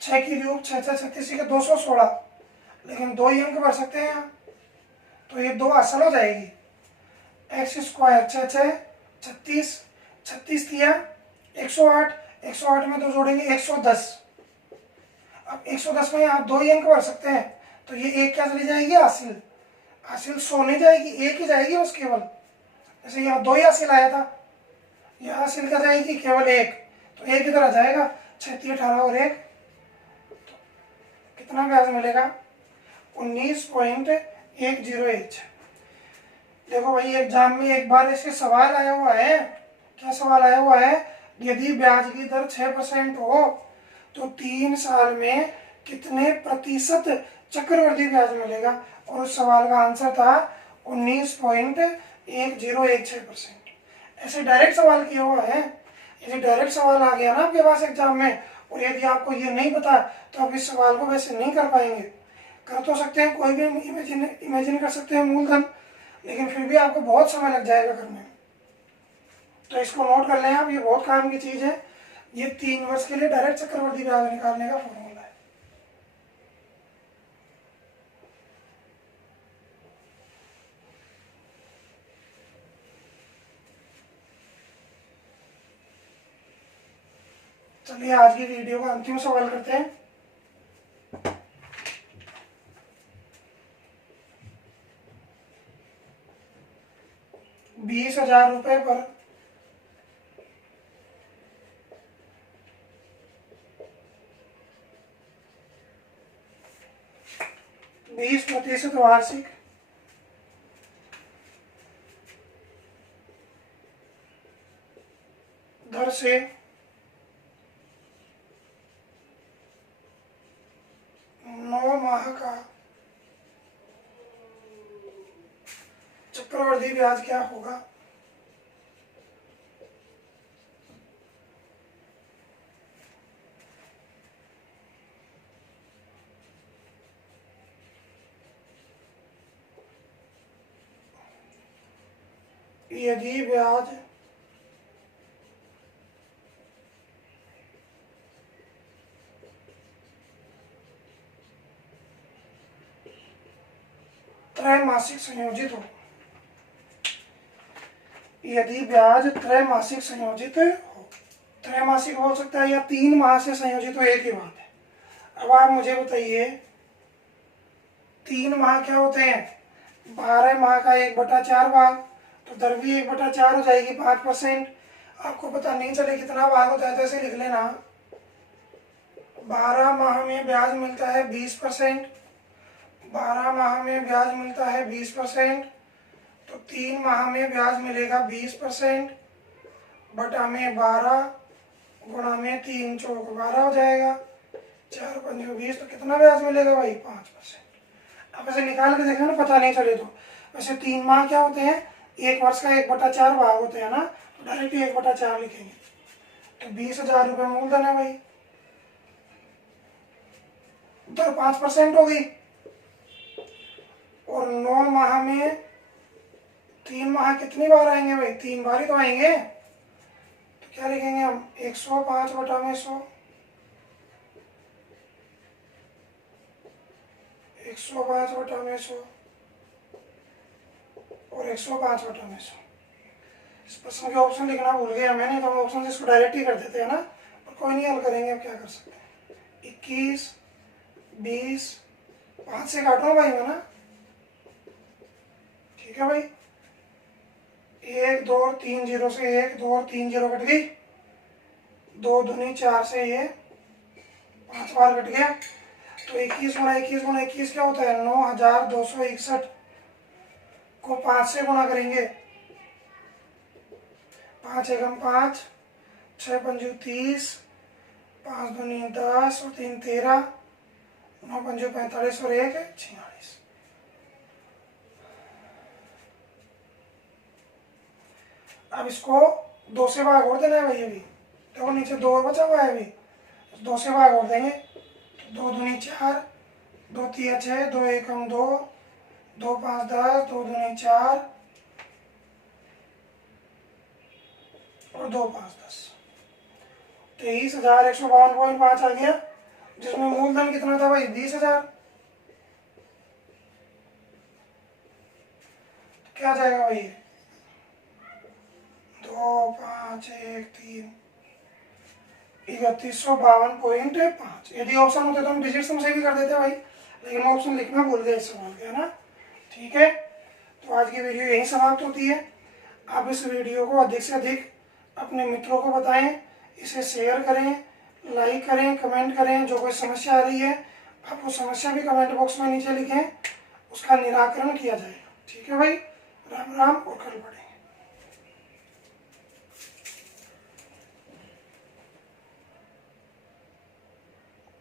6 की क्यूब 6 6 36 के 216, लेकिन 2 ही अंक भर सकते हैं यहाँ, तो ये 2 असल हो जाएगी। एक्स स्क्वायर 6 6 36, 36 दिया 108, 108 में 2 जोड़ेंगे 110। अब 110 में आप 2 ही अंक भर सकते हैं, तो ये एक क्या चली जाएगी, हासिल। हासिल 100 नहीं जाएगी, एक ही जाएगी बस केवल। जैसे यहाँ 2 ही हासिल आया था, यहाँ हासिल क्या जाएगी, केवल एक, तो एक इधर आ जाएगा। 36 18 और एक, तो कितना ब्याज मिलेगा, 19.1016। देखो भाई, एग्जाम में एक बार इसके सवाल आया हुआ है। क्या सवाल आया हुआ है, यदि ब्याज की दर 6% हो तो 3 साल में कितने प्रतिशत चक्रवृद्धि ब्याज मिलेगा, और उस सवाल का आंसर था 19.1016%। ऐसे डायरेक्ट सवाल किया हुआ है। यदि डायरेक्ट सवाल आ गया ना आपके पास एग्जाम में, और यदि आपको ये नहीं पता तो आप इस सवाल को वैसे नहीं कर पाएंगे। कर तो सकते हैं, कोई भी इमेजिन कर सकते हैं मूलधन, लेकिन फिर भी आपको बहुत समय लग जाएगा करने में। तो इसको नोट कर लें आप, ये बहुत काम की चीज है। ये 3 वर्ष के लिए डायरेक्ट चक्रवृद्धि ब्याज निकालने का फॉर्मूला है। चलिए आज की वीडियो का अंतिम सवाल करते हैं। 20,000 रुपए पर 20% वार्षिक दर से 9 माह का चक्रवृद्धि ब्याज क्या होगा। यदि ब्याज 3 मासिक संयोजित हो, यदि ब्याज त्रैमासिक संयोजित हो, त्रैमासिक हो सकता है या 3 माह से संयोजित हो, एक ही बात है। अब आप मुझे बताइए, 3 माह क्या होते हैं, 12 माह का 1/4 भाग, तो दर भी 1/4 हो जाएगी 5%। आपको पता नहीं चले कितना भाग होता है तो ऐसे लिख लेना, 12 माह में ब्याज मिलता है 20%, 12 माह में ब्याज मिलता है 20%, तो 3 माह में ब्याज मिलेगा 20%, बटा में 12 गुणा में 3 चौक 12 हो जाएगा, 4 पंजे 20, तो कितना ब्याज मिलेगा भाई, 5%। अब ऐसे निकाल के देखना ना, पता नहीं चले तो। वैसे 3 माह क्या होते हैं, 1 वर्ष का 1/4 भाग होते हैं ना, तो डायरेक्ट 1/4 लिखेंगे। तो 20,000 रुपये मूलधन है भाई, दर 5% हो गई, और 9 माह में 3 माह कितनी बार आएंगे भाई? 3 बार ही तो आएंगे। तो क्या लिखेंगे हम? 105 बटा में 100, 105 बटा में 100 और 105 बटा में 100। इस प्रश्न के ऑप्शन लिखना भूल गया मैंने, तो हम ऑप्शन से इसको डायरेक्ट ही कर देते हैं ना, पर कोई नहीं, हल करेंगे, अब क्या कर सकते हैं। 21, 20, 5 से काटूँ भाई मैं ना, ठीक है भाई। 1 2 और 3 जीरो से 1 2 और 3 जीरो कट गई, 2 दूनी 4 से ये 5 बार कट गया। तो 21 गुणा 21 गुणा 21 क्या होता है? 9261 को 5 से गुणा करेंगे। 5 एकम 5, 6 पंजू 30, 5 दूनी 10 और 3 13, 9 पंजू 45 और 1 46। अब इसको 2 से भाग और देना है भाई। अभी देखो नीचे 2 और बचा हुआ है, अभी 2 से भाग और देंगे। 2 दूनी 4, 2 3 6, 2 एकम 2, 2 5 10, 2 दूनी 4 और 2 5 10। 23,152.5 आ गया, जिसमें मूलधन कितना था भाई? 20,000। क्या जाएगा भाई? 2 5 1 3 3152.5। यदि ऑप्शन होते तो हम डिजिट सम से भी कर देते भाई, लेकिन ऑप्शन लिखना भूल गए इस सवाल के, है ना। ठीक है, तो आज की वीडियो यहीं समाप्त होती है। आप इस वीडियो को अधिक से अधिक अपने मित्रों को बताएं, इसे शेयर करें, लाइक करें, कमेंट करें। जो कोई समस्या आ रही है आप वो समस्या भी कमेंट बॉक्स में नीचे लिखें, उसका निराकरण किया जाएगा। ठीक है भाई, राम राम और कल पढ़ें।